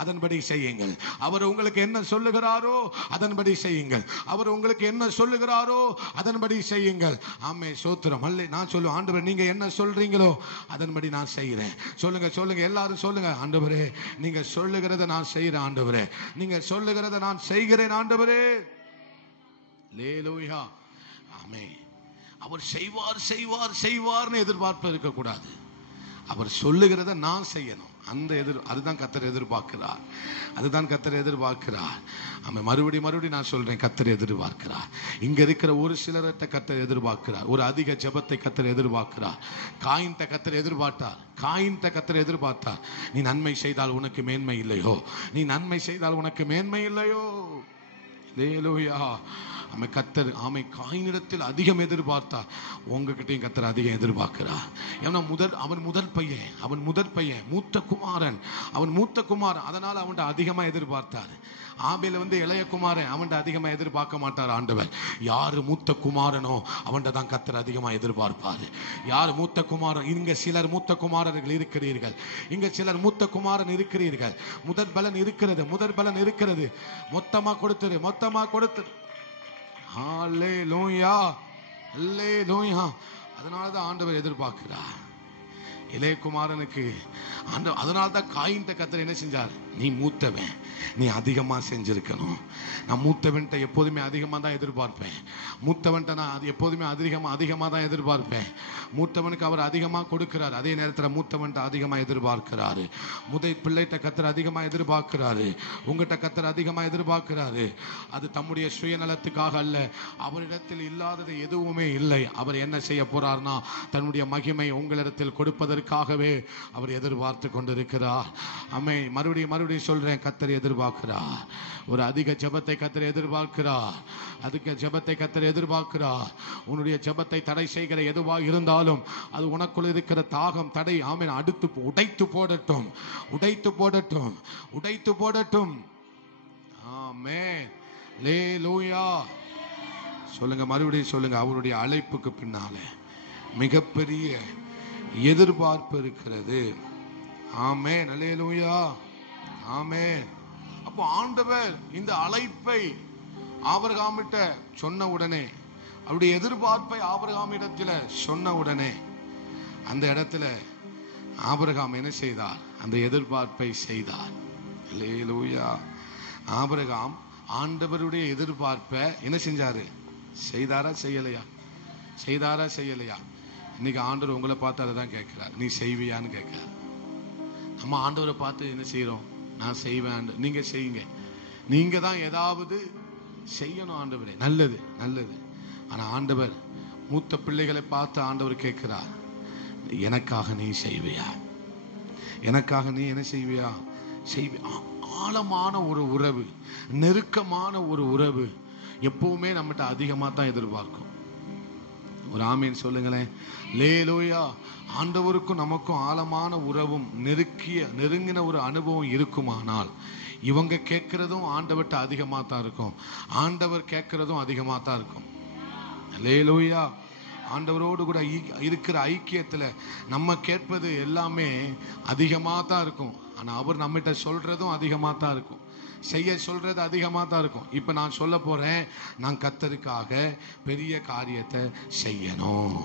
அதன்படி செய்யுங்கள். அவர் உங்களுக்கு என்ன சொல்லுகிறாரோ அதன்படி செய்யுங்கள். அவர் உங்களுக்கு என்ன சொல்லுகிறாரோ அதன்படி செய்யுங்கள். ஆமே சோத்திரம். அல்ல நான் சொல்லுவேன், ஆண்டவர் நீங்க என்ன சொல்றீங்களோ அதன்படி நான் செய்கிறேன். சொல்லுங்க எல்லாரும் சொல்லுங்க, ஆண்டவரே நீங்க சொல்லுகிறத நான் செய்கிறேன். ஆண்டவரே நீங்க சொல்லுகிறத நான் செய்கிறேன். ஆண்டவரே அல்லேலூயா. ஆமென். அவர் செய்வார்னு எதிர்பார்ப்பு இருக்க கூடாது. அவர் சொல்லுகிறத நான் செய்யணும். அதுதான் கர்த்தர் எதிர்பார்க்கிறார். ஆமா, மறுபடியும் நான் சொல்றேன், கர்த்தர் எதிர்பார்க்கிறார். இங்க இருக்கிற ஒரு சிலரத்தை கர்த்தர் எதிர்பார்க்கிறார். ஒரு அதிக ஜெபத்தை கர்த்தர் எதிர்பார்க்கிறார். காயின்ட்ட கர்த்தர் எதிர்பார்த்தார். நீ நன்மை செய்தால் உனக்கு மேன்மை இல்லையோ, நீ நன்மை செய்தால் உனக்கு மேன்மை இல்லையோ. அல்லேலூயா. கர்த்தர் காயினிடத்தில் அதிகம் எதிர்பார்த்தார். உங்ககிட்டையும் கர்த்தர் அதிகம் எதிர்பார்க்கிறார். ஏன்னா அவன் முதற் பையன் மூத்த குமாரன். அதனால அவன்கிட்ட அதிகமா எதிர்பார்த்தார். ஆபேல் இளைய குமாரன், அவன்கிட்ட அதிகமா எதிர்பார்க்க மாட்டார் ஆண்டவர். யாரு மூத்த குமாரனோ அவன்கிட்ட தான் கர்த்தர் அதிகமா எதிர்பார்ப்பாரு. யார் மூத்த குமாரன்? இங்க சிலர் மூத்த குமாரர்கள் இருக்கிறீர்கள். முதற் பலன் இருக்கிறது. மொத்தமா கொடுத்துரு. ஹல்லேலூயா. அதனாலதான் ஆண்டவர் எதிர்பார்க்கிறார் இளைய குமாரனுக்கு. அதனால்தான் காயின்ட்ட கர்த்தர் என்ன செஞ்சார், நீ மூத்தவன், நீ அதிகமா செஞ்சிருக்கணும். நான் மூத்தவன்ட்ட எப்போதுமே அதிகமா தான் எதிர்பார்ப்பேன். நான் எப்போதுமே அதிகமா தான் எதிர்பார்ப்பேன். மூத்தவனுக்கு அவர் அதிகமா கொடுக்கிறார். அதே நேரத்தில் மூத்தவன்ட்ட அதிகமா எதிர்பார்க்கிறாரு. பிள்ளைகிட்ட கர்த்தர் அதிகமா எதிர்பார்க்கிறாரு. உங்ககிட்ட கர்த்தர் அதிகமா எதிர்பார்க்கிறாரு. அது தம்முடைய சுயநலத்துக்காக அல்ல. அவரிடத்தில் இல்லாதது எதுவுமே இல்லை. அவர் என்ன செய்ய போறார்னா, தன்னுடைய மகிமை உங்களிடத்தில் கொடுப்பதற்காகவே அவர் எதிர்பார்த்து கொண்டிருக்கிறார். மறுபடியும் சொல்றேன், கர்த்தர் எதிர்பார்க்கிறார். ஒரு அதிக ஜெபத்தை கர்த்தர் எதிர்பார்க்கிறார். உன்னுடைய ஜெபத்தை தடை செய்கிற எதுவாக இருந்தாலும் அது உனக்குள் இருக்கிற தாகம் தடை அடுத்து உடைத்து போடட்டும். ஆமென். அல்லேலூயா. சொல்லுங்க, மறுபடியும் சொல்லுங்க. அவருடைய அழைப்புக்கு பின்னாலே மிகப்பெரிய எதிர்பார்ப்பு இருக்கிறது. ஆமென். அல்லேலூயா. ஆமென். அப்போ ஆண்டவர் இந்த அழைப்பை ஆபிரகாமிட்ட சொன்ன உடனே, அவருடைய எதிர்பார்ப்பை ஆபிரகாமிடத்தில் சொன்ன உடனே, அந்த இடத்துல ஆபிரகாம் என்ன செய்தார்? அந்த எதிர்பார்ப்பை செய்தார். அல்லேலூயா. ஆபிரகாம் ஆண்டவருடைய எதிர்பார்ப்பை என்ன செஞ்சாரு? செய்தாரா செய்யலையா? இன்னைக்கு ஆண்டவர் உங்களை பார்த்து அதை தான் கேட்கிறார். நீ செய்வியான்னு கேட்கிறார். நம்ம ஆண்டவரை பார்த்து என்ன செய்யறோம்? நான் செய்வேன். நீங்க செய்யுங்க. நீங்க தான் ஏதாவது செய்யணும் ஆண்டவரே. நல்லது நல்லது. ஆனா ஆண்டவர் மூத்த பிள்ளைகளை பார்த்து ஆண்டவர் கேட்கிறார், எனக்காக நீ செய்வியா? எனக்காக நீ என்ன செய்வியா? செய்வியா? ஆழமான ஒரு உறவு, நெருக்கமான ஒரு உறவு எப்பவுமே நம்மகிட்ட அதிகமா தான் எதிர்பார்க்கும். ஒரு ஆமீன் சொல்லுங்களேன். லேலூயா. ஆண்டவருக்கும் நமக்கும் ஆழமான உறவும் நெருங்கின ஒரு அனுபவம் இருக்குமானால் இவங்க கேட்கிறதும் ஆண்டவர்கிட்ட அதிகமா தான் இருக்கும், ஆண்டவர் கேட்கிறதும் அதிகமா தான் இருக்கும். லேலூயா. ஆண்டவரோடு கூட இருக்கிற ஐக்கியத்துல நம்ம கேட்பது எல்லாமே அதிகமா தான் இருக்கும். ஆனா அவர் நம்மகிட்ட சொல்றதும் அதிகமா தான் இருக்கும், செய்ய சொல்றது அதிகமா தான் இருக்கும். இப்ப நான் சொல்ல போறேன், நான் கர்த்தருக்காக பெரிய காரியத்தை செய்யணும்.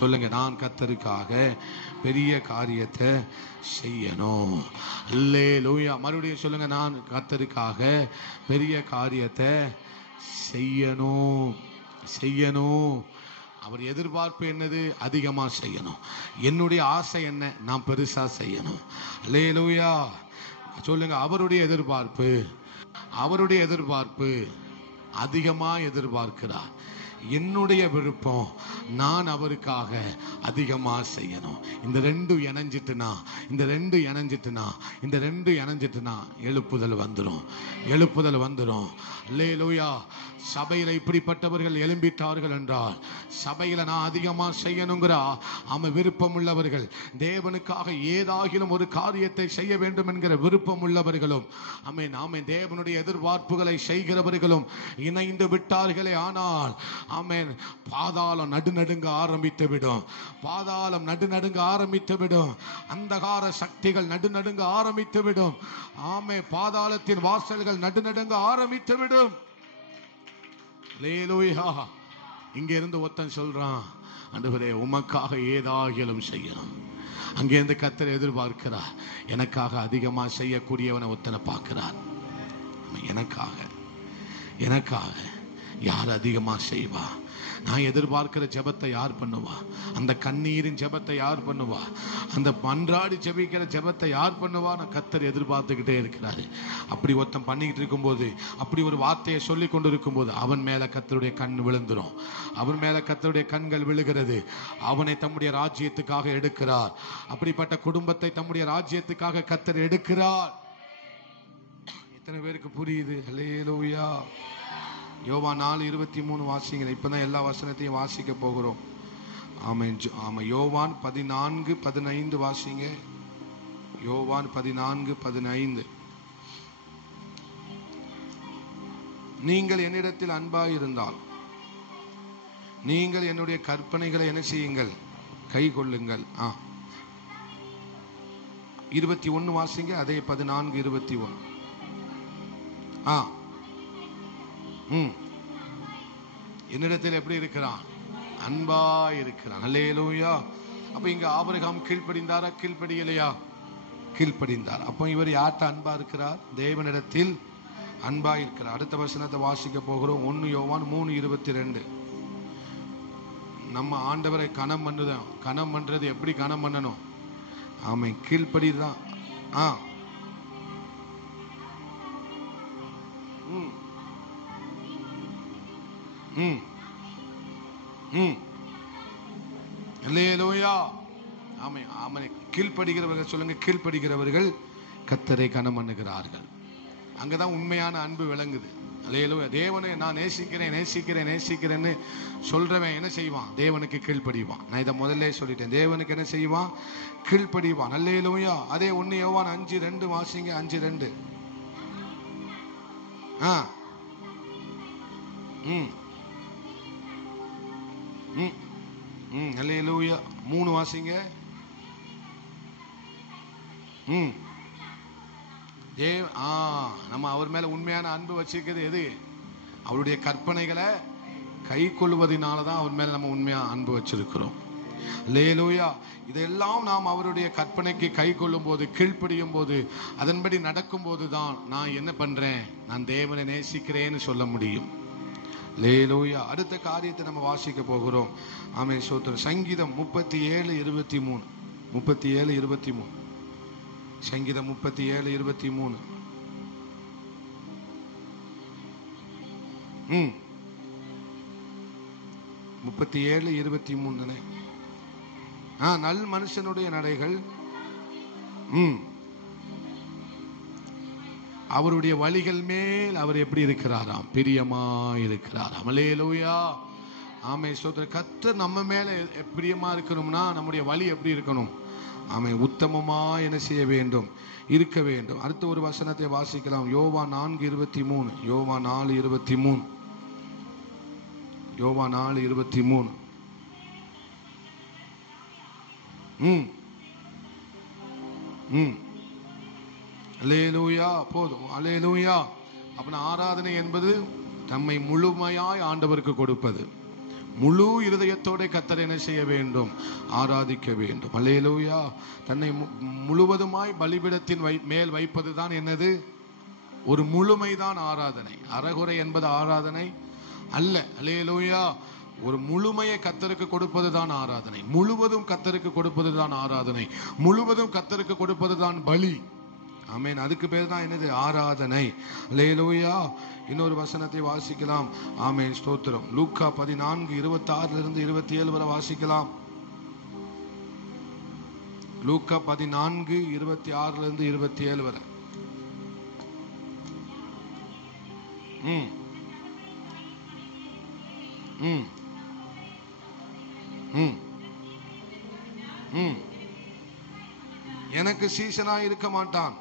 சொல்லுங்க, நான் கர்த்தருக்காக பெரிய காரியத்தை செய்யணும். அல்லேலூயா. மறுபடியும் சொல்லுங்க, நான் கர்த்தருக்காக பெரிய காரியத்தை செய்யணும். செய்யணும். அவர் எதிர்பார்ப்பு என்னது? அதிகமா செய்யணும். என்னுடைய ஆசை என்ன? நான் பெருசா செய்யணும். அல்லேலூயா. சொல்லுங்க, அவருடைய எதிர்பார்ப்பு, அவருடைய எதிர்பார்ப்பு அதிகமா எதிர்பார்க்கிறார். என்னுடைய விருப்பம், நான் அவருக்காக அதிகமா செய்யணும். இந்த ரெண்டு இணைஞ்சிட்டுனா, இந்த ரெண்டு இணைஞ்சிட்டுனா எழுப்புதல் வந்துடும், எழுப்புதல் வந்துடும். அல்லேலூயா. சபையில இப்படிப்பட்டவர்கள் எழும்பிட்டார்கள் என்றால், சபையில நான் அதிகமா செய்யணுங்கிற விருப்பம் உள்ளவர்கள், தேவனுக்காக ஏதாகிலும் ஒரு காரியத்தை செய்ய வேண்டும் என்கிற விருப்பம் உள்ளவர்களும், ஆமென் ஆமென், தேவனுடைய எதிர்பார்ப்புகளை செய்கிறவர்களும் இணைந்து விட்டார்களே ஆனால், ஆமென், பாதாளம் நடுநடுங்க ஆரம்பித்து விடும். பாதாளம் நடுநடுங்க ஆரம்பித்து விடும். அந்தகார சக்திகள் நடுநடுங்க ஆரம்பித்து விடும். ஆமே, பாதாளத்தின் வாசல்கள் நடுநடுங்க ஆரம்பித்து விடும். அல்லேலூயா. இங்க இருந்து ஒருத்தன் சொல்றான், ஆண்டவரே உமக்காக ஏதாகிலும் செய்யணும். அங்கே இருந்து கர்த்தர் எதிர்பார்க்கிறார், எனக்காக அதிகமா செய்யக்கூடியவனை ஒருத்தனை பார்க்கிறார். எனக்காக எனக்காக யார் அதிகமா செய்வா? நான் எதிர்பார்க்கிற ஜெபத்தை யார் பண்ணுவா? அந்த கண்ணீரின் ஜெபத்தை யார் பண்ணுவா? அந்த மன்றாடி ஜெபிக்கிற ஜெபத்தை யார் பண்ணுவா? நான் கர்த்தர் எதிர்பார்த்துக்கிட்டே இருக்கிறாரு. அப்படி ஒருத்தன் பண்ணிக்கிட்டு இருக்கும்போது, அப்படி ஒரு வார்த்தையை சொல்லி கொண்டு இருக்கும்போது, அவன் மேல கர்த்தருடைய கண் விழுந்துரும். அவன் மேல கர்த்தருடைய கண்கள் விழுகிறது. அவனை தம்முடைய ராஜ்யத்துக்காக எடுக்கிறார். அப்படிப்பட்ட குடும்பத்தை தம்முடைய ராஜ்யத்துக்காக கர்த்தர் எடுக்கிறார். எத்தனை பேருக்கு புரியுது? அல்லேலூயா. யோவான் 4:23 வாசிங்க. இப்பதான் எல்லா வசனத்தையும் வாசிக்க போகிறோம். ஆமென். ஆமா, யோவான் 14:15 வாசிங்க. யோவான் 14:15. நீங்கள் என்னிடத்தில் அன்பாய் இருந்தால் நீங்கள் என்னுடைய கற்பனைகளை என்ன செய்யுங்கள்? கை கொள்ளுங்கள். 21 வாசிங்க. அதே 14:21. என்னிடத்தில் எப்படி இருக்கிறான்? அன்பா இருக்கிறான். அல்லேலூயா. அப்ப இங்க ஆபிரகாம் கீழ்ப்படிந்தாரா? கீழ்ப்படியலையா? கீழ்ப்படிந்தார். அப்போ இவர் யார்கிட்ட அன்பா இருக்கிறார்? தேவனிடத்தில் அன்பா இருக்கிறார். அடுத்த வசனத்தை வாசிக்க போகிறோம். 1 யோவான் 3:22. நம்ம ஆண்டவரை கனம் பண்றது எப்படி கனம் பண்ணணும்? ஆமென், கீழ்ப்படிதான். அல்லேலூயா. ஆமென் ஆமென். கீழ்ப்படுகிறவர்கள் சொல்லுங்க, கீழ்ப்படுகிறவர்கள் கர்த்தரை கனம் பண்ணுகிறார்கள். அங்கதான் உண்மையான அன்பு விளங்குது. அல்லேலூயா. தேவனை நான் நேசிக்கிறேன்னு சொல்றவன் என்ன செய்வான்? தேவனுக்கு கீழ்ப்படிவான். நான் இதை முதல்ல சொல்லிட்டேன். தேவனுக்கு என்ன செய்வான்? கீழ்ப்படிவான். அல்லேலூயா. அதே 1 யோவான் 5:2 வாசிங்க. 5:2. அல்லேலூயா. 3 வாசிங்க. நம்ம அவர் மேல உண்மையான அன்பு வச்சிருக்கிறது எது? அவருடைய கற்பனைகளை கை கொள்வதனாலதான் அவர் மேல நம்ம உண்மையா அன்பு வச்சிருக்கிறோம். அல்லேலூயா. இதெல்லாம் நாம் அவருடைய கற்பனைக்கு கை கொள்ளும் போது, கீழ்ப்படியும் போது, அதன்படி நடக்கும் போதுதான் நான் என்ன பண்றேன்? நான் தேவனை நேசிக்கிறேன்னு சொல்ல முடியும். அல்லேலூயா. அடுத்த காரியத்தை நம்ம வாசிக்க போகிறோம். ஆமென், ஸ்தோத்திரம். சங்கீதம் 37:23. 37:23. சங்கீதம் 37:23. 37:23 நல் மனுஷனுடைய நடைகள் அவருடைய வழிகள் மேல் அவர் எப்படி இருக்கிறாராம்? பிரியமா இருக்கிறாராம். அல்லேலூயா. ஆமென். ஸ்தோத்திரம். கர்த்தர் நம்ம மேல பிரியமா இருக்கணும்னா நம்முடைய வழி எப்படி இருக்கணும்? ஆமென். உத்தமமா என்ன செய்ய வேண்டும்? இருக்க வேண்டும். அடுத்த ஒரு வசனத்தை வாசிக்கலாம். யோவான் 4:23. யோவான் 4:23. யோவான் 4:23. அல்லேலூயா. போதும். அல்லேலூயா. அப்ப ஆராதனை என்பது தம்மை முழுமையாய் ஆண்டவருக்கு கொடுப்பது. முழு இருதயத்தோட கர்த்தரை என்ன செய்ய வேண்டும்? ஆராதிக்க வேண்டும். அல்லேலூயா. தன்னை முழுவதுமாய் பலிபீடத்தின் மேல் வைப்பதுதான் என்னது? ஒரு முழுமைதான் ஆராதனை. அறகுறை என்பது ஆராதனை அல்ல. அல்லேலூயா. ஒரு முழுமையை கர்த்தருக்கு கொடுப்பதுதான் ஆராதனை. முழுவதும் கர்த்தருக்கு கொடுப்பதுதான் ஆராதனை. முழுவதும் கர்த்தருக்கு கொடுப்பதுதான் பலி. ஆமென். அதுக்கு பேர் தான் என்னது? ஆராதனை. அல்லேலூயா. இன்னொரு வசனத்தை வாசிக்கலாம். ஆமென். ஸ்தோத்திரம். லூக்கா 14:26 வரை வாசிக்கலாம். லூக்கா 14:26 வரை. எனக்கு சீசனா இருக்க மாட்டான்.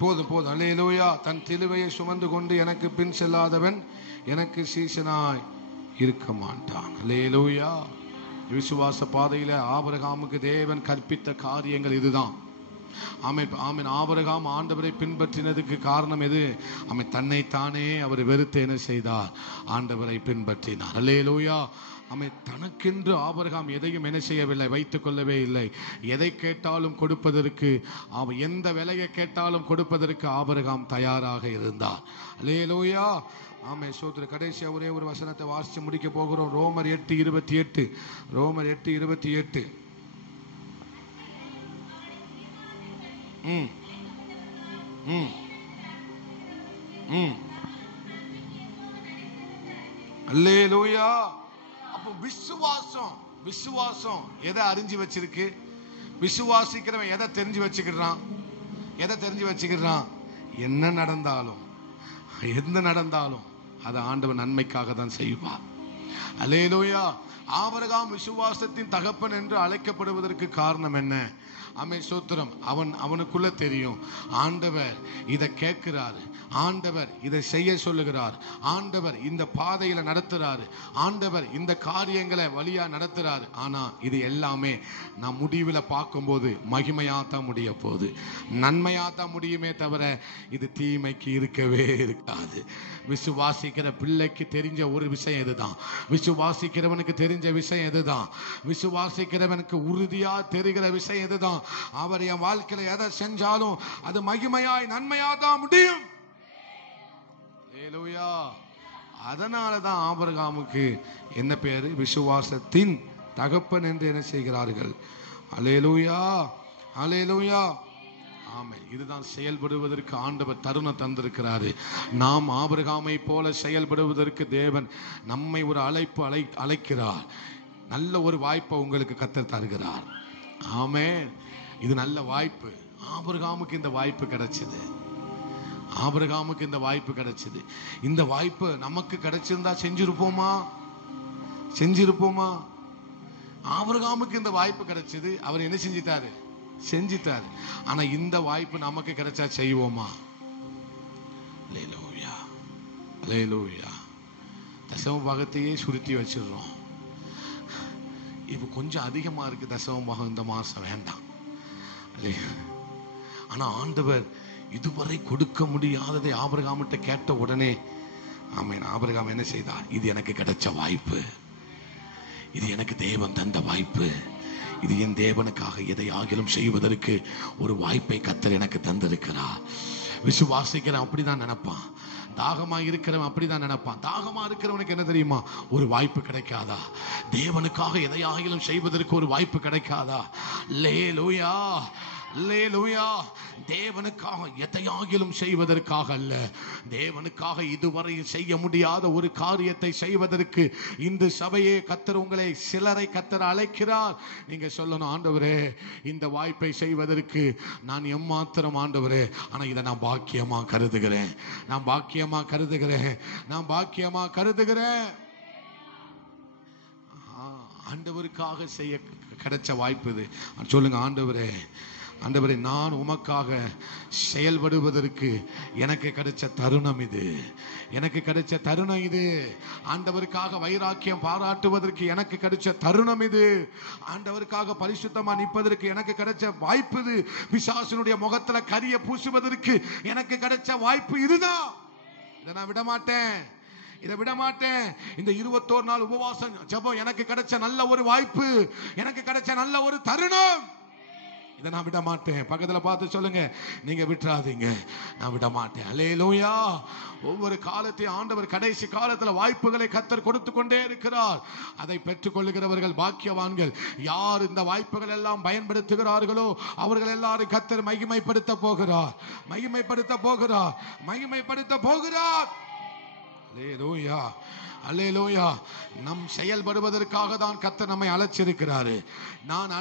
போதும் போதும். அல்லேலூயா. தன் சிலுவையை சுமந்து கொண்டு எனக்கு பின் செல்லாதவன் எனக்கு சீசனாய் இருக்க மாட்டான். அல்லேலூயா. விசுவாச பாதையில ஆபிரகாமுக்கு தேவன் கற்பித்த காரியங்கள் இதுதான். ஆமென். ஆபிரகாம் ஆண்டவரை பின்பற்றினதுக்கு காரணம் எது? ஆமென். தன்னைத்தானே அவர் வெறுத்து என்ன செய்தார்? ஆண்டவரை பின்பற்றினார். அல்லேலூயா. ஆமென். தனக்கென்று ஆபிரகாம் எதையும் என்ன செய்யவில்லை? வைத்துக் கொள்ளவே இல்லை. எதை கேட்டாலும் கொடுப்பதற்கு, எந்த விலையை கேட்டாலும் கொடுப்பதற்கு ஆபிரகாம் தயாராக இருந்தார். அல்லேலூயா. ஆமென். ஸ்தோத்திரம். கடைசியா ஒரே ஒரு வசனத்தை வாசித்து முடிக்க போகிறோம். ரோமர் 8:28. ரோமர் 8:28. அல்லேலூயா. அப்போ விசுவாசம் எதை அறிஞ்சு வச்சிருக்கு? விசுவாசிக்கிறவன் எதை தெரிஞ்சு வச்சுக்கிறான்? எதை தெரிஞ்சு வச்சுக்கிறான்? என்ன நடந்தாலும் எந்த நடந்தாலும் அதை ஆண்டவர் நன்மைக்காக தான் செய்வார். அல்லேலூயா. ஆபிரகாம் விசுவாசத்தின் தகப்பன் என்று அழைக்கப்படுவதற்கு காரணம் என்ன? ஆமென். ஸ்தோத்திரம். அவனுக்குள்ள தெரியும், ஆண்டவர் இதை கேட்கிறாரு, ஆண்டவர் இதை செய்ய சொல்லுகிறார், ஆண்டவர் இந்த பாதையில நடத்துறாரு, ஆண்டவர் இந்த காரியங்களை வழியா நடத்துறாரு. ஆனா இது எல்லாமே நான் முடிவில் பார்க்கும்போது மகிமையாத்தான் முடிய போகுது, நன்மையாத்தான் முடியுமே தவிர இது தீமைக்கு இருக்கவே இருக்காது. விசுவாசிக்கிற பிள்ளைக்கு தெரிஞ்ச ஒரு விஷயம் இதுதான். விசுவாசிக்கிறவனுக்கு தெரிஞ்ச விஷயம் எதுதான்? விசுவாசிக்கிறவனுக்கு உறுதியா தெரிகிற விஷயம் எதுதான்? அவர் என் வாழ்க்கையில எதை செஞ்சாலும் அது மகிமையாய் நன்மையா தான் முடியும். அல்லேலூயா. அதனாலதான் ஆபிரகாமுக்கு என்ன பேரு? விசுவாசத்தின் தகப்பன் என்று என்ன செய்கிறார்கள்? அல்லேலூயா. அல்லேலூயா. ஆமென். இதுதான் செயல்படுவதற்கு ஆண்டவர் தருணம் தந்திருக்கிறாரு. நாம் ஆபிரகாமை போல செயல்படுவதற்கு தேவன் நம்மை ஒரு அழைக்கிறார். நல்ல ஒரு வாய்ப்பை உங்களுக்கு கர்த்தர் தருகிறார். ஆமென். இது நல்ல வாய்ப்பு. ஆபிரகாமுக்கு இந்த வாய்ப்பு கிடைச்சது. ஆபிரகாமுக்கு இந்த வாய்ப்பு கிடைச்சது. இந்த வாய்ப்பு நமக்கு கிடைச்சிருந்தா செஞ்சிருப்போமா? ஆபிரகாமுக்கு இந்த வாய்ப்பு கிடைச்சது. அவர் என்ன செஞ்சிட்டாரு? செஞ்சிட்டாரு. ஆனா இந்த வாய்ப்பு நமக்கு கிடைச்சா செய்வோமா? அல்லேலூயா. அல்லேலூயா. தசம பாகத்தையே சுருட்டி வச்சிடுறோம். இப்ப கொஞ்சம் அதிகமா இருக்கு தசம பாகம், இந்த மாசம் வேண்டாம். ஆனா ஆண்டவர் இதுவரை கொடுக்க முடியாததை ஆபிரகாமிட்ட கேட்ட உடனே ஆமென், ஆபிரகாம் என்ன செய்தார்? இது எனக்கு கிடைச்ச வாய்ப்பு, இது எனக்கு தேவன் தந்த வாய்ப்பு, இது என் தேவனுக்காக எதை ஆகிலும் செய்வதற்கு ஒரு வாய்ப்பை கர்த்தர் எனக்கு தந்திருக்கிறார். விசுவாசிக்கிறேன் அப்படிதான் நினைப்பான். தாகமா இருக்கிறவன் அப்படிதான் நினைப்பான். தாகமா இருக்கிறவனுக்கு என்ன தெரியுமா? ஒரு வாய்ப்பு கிடைக்காதா? தேவனுக்காக எதையாகிலும் செய்வதற்கு ஒரு வாய்ப்பு கிடைக்காதா? அல்லேலூயா, அல்லேலூயா. தேவனுக்காக எதையாகிலும் செய்வதற்காக அல்ல, தேவனுக்காக இதுவரை செய்ய முடியாத ஒரு காரியத்தை செய்வதற்கு இந்த சபையே கர்த்தர் உங்களை சிலரை கர்த்தர் அழைக்கிறார். நீங்க சொல்லணும், ஆண்டவரே இந்த வாய்ப்பை செய்வதற்கு நான் எம்மாத்திரம் ஆண்டவரே, ஆனா இதை நான் பாக்கியமா கருதுகிறேன், நான் பாக்கியமா கருதுகிறேன், நான் பாக்கியமா கருதுகிறேன். ஆண்டவருக்காக செய்ய கிடைச்ச வாய்ப்பு இது. சொல்லுங்க, ஆண்டவரே, ஆண்டவரே நான் உமக்காக செயல்படுவதற்கு எனக்கு கிடைச்ச தருணம் இது, எனக்கு கிடைச்ச தருணம் இது. ஆண்டவருக்காக வைராக்கியம் பாராட்டுவதற்கு எனக்கு கிடைச்ச தருணம் இது. ஆண்டவருக்காக பரிசுத்தமா நிற்பதற்கு எனக்கு கிடைச்ச வாய்ப்பு இது. பிசாசினுடைய முகத்துல கரிய பூசுவதற்கு எனக்கு கிடைச்ச வாய்ப்பு இதுதான். இதை நான் விட மாட்டேன், இதை விட மாட்டேன். இந்த 21 நாள் உபவாசம் ஜெபம் எனக்கு கிடைச்ச நல்ல ஒரு வாய்ப்பு, எனக்கு கிடைச்ச நல்ல ஒரு தருணம். இதை நான் விட மாட்டேன். பக்கத்துல பார்த்து சொல்லுங்க, நீங்க விட்டுறாதீங்க, நான் விட மாட்டேன். அல்லேலூயா. ஒவ்வொரு காலத்தையும் ஆண்டவர் கடைசி காலத்துல வாய்ப்புகளை கர்த்தர் கொடுத்து கொண்டே இருக்கிறார். அதை பெற்றுக் கொள்ளுகிறவர்கள் பாக்கியவான்கள். யார் இந்த வாய்ப்புகள் எல்லாம் பயன்படுத்துகிறார்களோ அவர்கள் எல்லாரும் கர்த்தர் மகிமைப்படுத்த போகிறார், மகிமைப்படுத்த போகிறார், மகிமைப்படுத்த போகிறார். அல்லேலூயா, அல்லேலூயா. நம் செயல்படுவதற்காக தான் கர்த்தர் நம்மை அழைச்சிருக்கிறாரு. நான்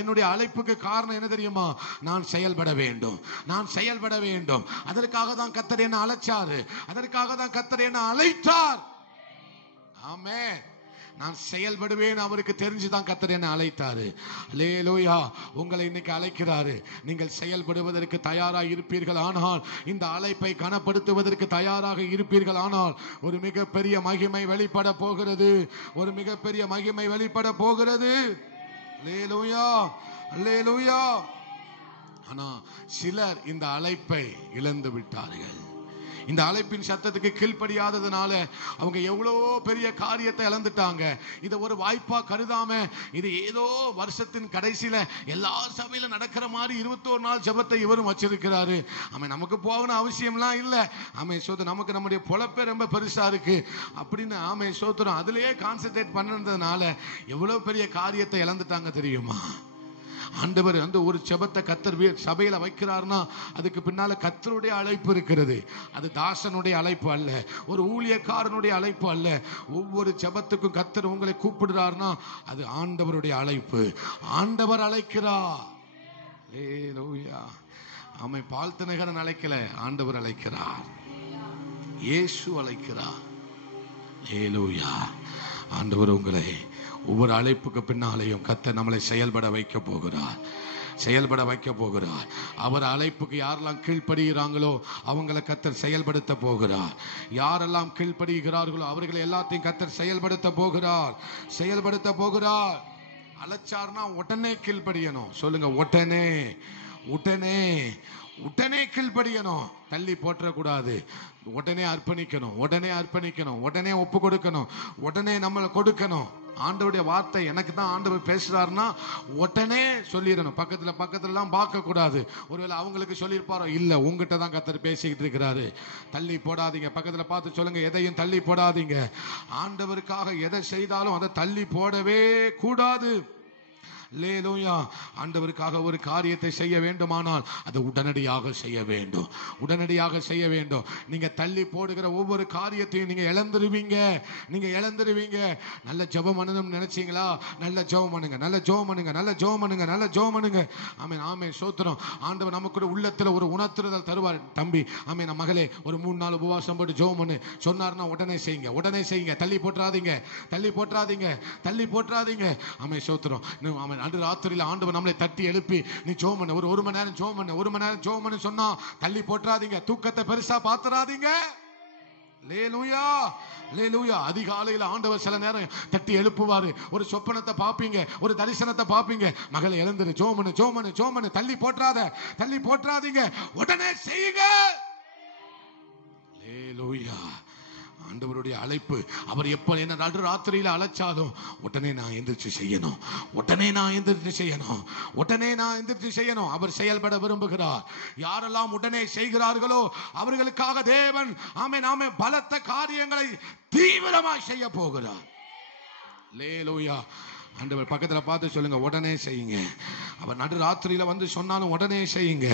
என்னுடைய அழைப்புக்கு காரணம் என்ன தெரியுமா? நான் செயல்பட வேண்டும், நான் செயல்பட வேண்டும். அதற்காக தான் கர்த்தர் என்ன அழைச்சாரு, அதற்காக தான் கர்த்தர் என்ன அழைத்தார். ஆமென். நான் செயல்படுவேன் அவருக்கு தெரிஞ்சுதான் கர்த்தர் என்ன அழைத்தாரு. அல்லேலூயா. உங்களை இன்னைக்கு அழைக்கிறாரு. நீங்கள் செயல்படுவதற்கு தயாராக இருப்பீர்கள் ஆனால், இந்த அழைப்பை கனப்படுத்துவதற்கு தயாராக இருப்பீர்கள் ஆனால், ஒரு மிகப்பெரிய மகிமை வெளிப்பட போகிறது, ஒரு மிகப்பெரிய மகிமை வெளிப்பட போகிறது. அல்லேலூயா, அல்லேலூயா. ஆனா சிலர் இந்த அழைப்பை இழந்து விட்டார்கள். இந்த அழைப்பின் சத்தத்துக்கு கீழ்ப்படியாததுனால அவங்க எவ்வளவோ பெரிய காரியத்தை இழந்துட்டாங்க. இதை ஒரு வாய்ப்பா கருதாம, இது ஏதோ வருஷத்தின் கடைசியில எல்லா சபையில நடக்கிற மாதிரி 21 நாள் ஜெபத்தை இவரும் வச்சிருக்கிறாரு. ஆமென். நமக்கு போகணும் அவசியம்லாம் இல்லை. ஆமென். சோதரம், நமக்கு நம்முடைய பொழப்பே ரொம்ப பெருசா இருக்கு அப்படின்னு ஆமென் சோதரம் அதுலயே கான்சென்ட்ரேட் பண்ணதுனால எவ்வளவு பெரிய காரியத்தை இழந்துட்டாங்க தெரியுமா? ஆண்டவர் அந்த ஒரு ஜெபத்தை கர்த்தர் சபையில வைக்கிறார்னா அதுக்கு பின்னால கர்த்தருடைய அழைப்பு இருக்கிறது. அது தாசனுடைய அழைப்பு அல்ல, ஒரு ஊழியக்காரனுடைய அழைப்பு அல்ல. ஒவ்வொரு ஜெபத்துக்கும் கர்த்தர் உங்களை கூப்பிடுறார்னா அது ஆண்டவருடைய அழைப்பு. ஆண்டவர் அழைக்கிறார். அல்லேலூயா. ஆமென். பால்தனகரன் அழைக்கல, ஆண்டவர் அழைக்கிறார், இயேசு அழைக்கிறார். அல்லேலூயா. ஆண்டவர் உங்களை ஒவ்வொரு அழைப்புக்கு பின்னாலேயும் கர்த்தர் நம்மளை செயல்பட வைக்க போகிறார், செயல்பட வைக்க போகிறார். அவர் அழைப்புக்கு யாரெல்லாம் கீழ்ப்படுகிறாங்களோ அவங்களை கர்த்தர் செயல்படுத்த போகிறார். யாரெல்லாம் கீழ்ப்படுகிறார்களோ அவர்களை எல்லாத்தையும் கர்த்தர் செயல்படுத்த போகிறார், செயல்படுத்த போகிறார். அழைச்சார்னா உடனே கீழ்ப்படியணும். சொல்லுங்க, உடனே, உடனே, உடனே கீழ்ப்படியணும். தள்ளி போற்றக்கூடாது. உடனே அர்ப்பணிக்கணும், உடனே அர்ப்பணிக்கணும், உடனே ஒப்பு கொடுக்கணும், உடனே நம்மளை கொடுக்கணும். ஆண்டவருடைய வார்த்தை எனக்கு தான் ஆண்டவர் பேசுறாருன்னா உடனே சொல்லிடணும். பக்கத்துலலாம் பார்க்க கூடாது. ஒருவேளை அவங்களுக்கு சொல்லியிருப்பாரோ, இல்ல உங்ககிட்ட தான் கர்த்தர் பேசிக்கிட்டு இருக்கிறாரு. தள்ளி போடாதீங்க. பக்கத்துல பார்த்து சொல்லுங்க, எதையும் தள்ளி போடாதீங்க. ஆண்டவருக்காக எதை செய்தாலும் அதை தள்ளி போடவே கூடாது. அல்லேலூயா. ஆண்டவருக்காக ஒரு காரியத்தை செய்ய வேண்டுமானால் அது உடனடியாக செய்ய வேண்டும், உடனடியாக செய்ய வேண்டும். நீங்க தள்ளி போடுகிற ஒவ்வொரு காரியத்தையும் நீங்க இழந்துருவீங்க, நீங்க இழந்துருவீங்க. நல்ல ஜெபம் பண்ணணும்னு நினைச்சீங்களா? நல்ல ஜெபம் பண்ணுங்க, நல்ல ஜெபம் பண்ணுங்க, நல்ல ஜெபம் பண்ணுங்க, நல்ல ஜெபம் பண்ணுங்க. ஆமென், ஆமென். ஸ்தோத்திரம். ஆண்டவர் நமக்கு உள்ளத்துல ஒரு உணர்த்துதல் தருவார். தம்பி, ஆமென், மகளே, ஒரு 3 நாள் உபவாசம் போட்டு ஜெபம் பண்ணு சொன்னார்னா உடனே செய்யுங்க, உடனே செய்யுங்க. தள்ளி போட்டுறாதீங்க, தள்ளி போட்டுறாதீங்க, தள்ளி போட்டுறாதீங்க. ஆமென், ஸ்தோத்திரம். ஆமென். அன்று ராத்திரியில் ஆண்டவர் நம்மளை தட்டி எழுப்பி நீ ஜெபம் பண்ணு, ஒரு மணி நேரம் ஜெபம் பண்ணு, 1 மணி நேரம் ஜெபம் பண்ணு சொன்னா தள்ளி போட்டுறாதீங்க. தூக்கத்தை பெருசா பாத்துறாதீங்க. அல்லேலூயா, அல்லேலூயா. அதிகாலையில் ஆண்டவர் சில நேரம் தட்டி எழுப்புவாரு. ஒரு சொப்பனத்தை பாப்பீங்க, ஒரு தரிசனத்தை பாப்பீங்க. மகளை எழுந்துரு, ஜெபம் பண்ணு, ஜெபம் பண்ணு, ஜெபம் பண்ணு. தள்ளி போட்டுறாத, தள்ளி போட்டுறாதீங்க, உடனே செய்யுங்க. அல்லேலூயா. ஆண்டவருடைய அழைப்பு. அவர் எப்ப என்ன நடு ராத்திரியில அழைச்சாலும் உடனே நான் எந்திரிச்சு செய்யணும், உடனே நான் எந்திரிச்சு செய்யணும், உடனே நான் எந்திரிச்சு செய்யணும். அவர் செயல்பட விரும்புகிறார். யாரெல்லாம் உடனே செய்கிறார்களோ அவர்களுக்காக தேவன் ஆமென் ஆமென் பலத்த காரியங்களை தீவிரமாய் செய்ய போகிறார். அல்லேலூயா. ஆண்டவர் பக்கத்துல பார்த்து சொல்லுங்க, உடனே செய்யுங்க. அவர் நடு ராத்திரியில வந்து சொன்னாலும் உடனே செய்யுங்க,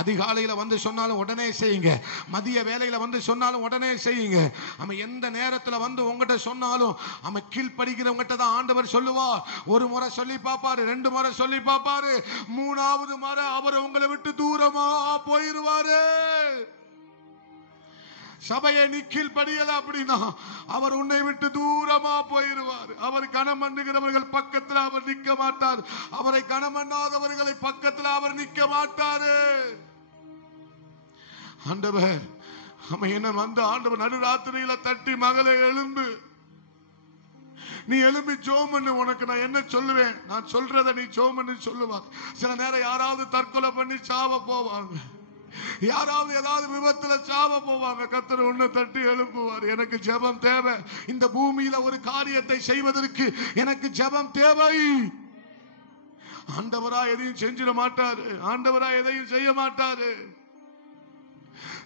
அதிகாலையில வந்து சொன்னாலும் உடனே செய்யுங்க, மதிய வேலையில வந்து சொன்னாலும் உடனே செய்யுங்க. அவன் எந்த நேரத்துல வந்து உங்ககிட்ட சொன்னாலும் அவன் கீழ்படிக்கிறவங்கிட்ட தான் ஆண்டவர் சொல்லுவார். ஒரு முறை சொல்லி பார்ப்பாரு, 2 முறை சொல்லி பார்ப்பாரு, 3வது முறை அவர் உங்களை விட்டு தூரமா போயிருவாரு. சபையை நிக்கில் படியல அப்படின்னா அவர் உன்னை விட்டு தூரமா போயிருவார். அவர் கனம் பண்ணுகிறவர்கள் பக்கத்தில் அவர் நிற்க மாட்டார், அவரை கனம் பண்ணாதவர்களை பக்கத்தில் அவர் நிற்க மாட்டாரு. ஆண்டவர் அவன் என்ன வந்து ஆண்டவர் நடுராத்திரியில தட்டி, மகளே எழும்பு, நீ எழும்பி ஜெபம் பண்ணு. உனக்கு நான் என்ன சொல்லுவேன், நான் சொல்றத நீ ஜெபம் பண்ணு சொல்லுவார். சில நேரம் யாராவது தற்கொலை பண்ணி சாவ போவாங்க, யாராவது ஏதாவது விபத்துல சாவ போவாங்க. கர்த்தர் உன்னை தட்டி எழுப்புவார். எனக்கு ஜெபம் தேவை. இந்த பூமியில ஒரு காரியத்தை செய்வதற்கு எனக்கு ஜெபம் தேவை. ஆண்டவரா எதையும் செஞ்சிட மாட்டாரு, ஆண்டவரா எதையும் செய்ய மாட்டாரு.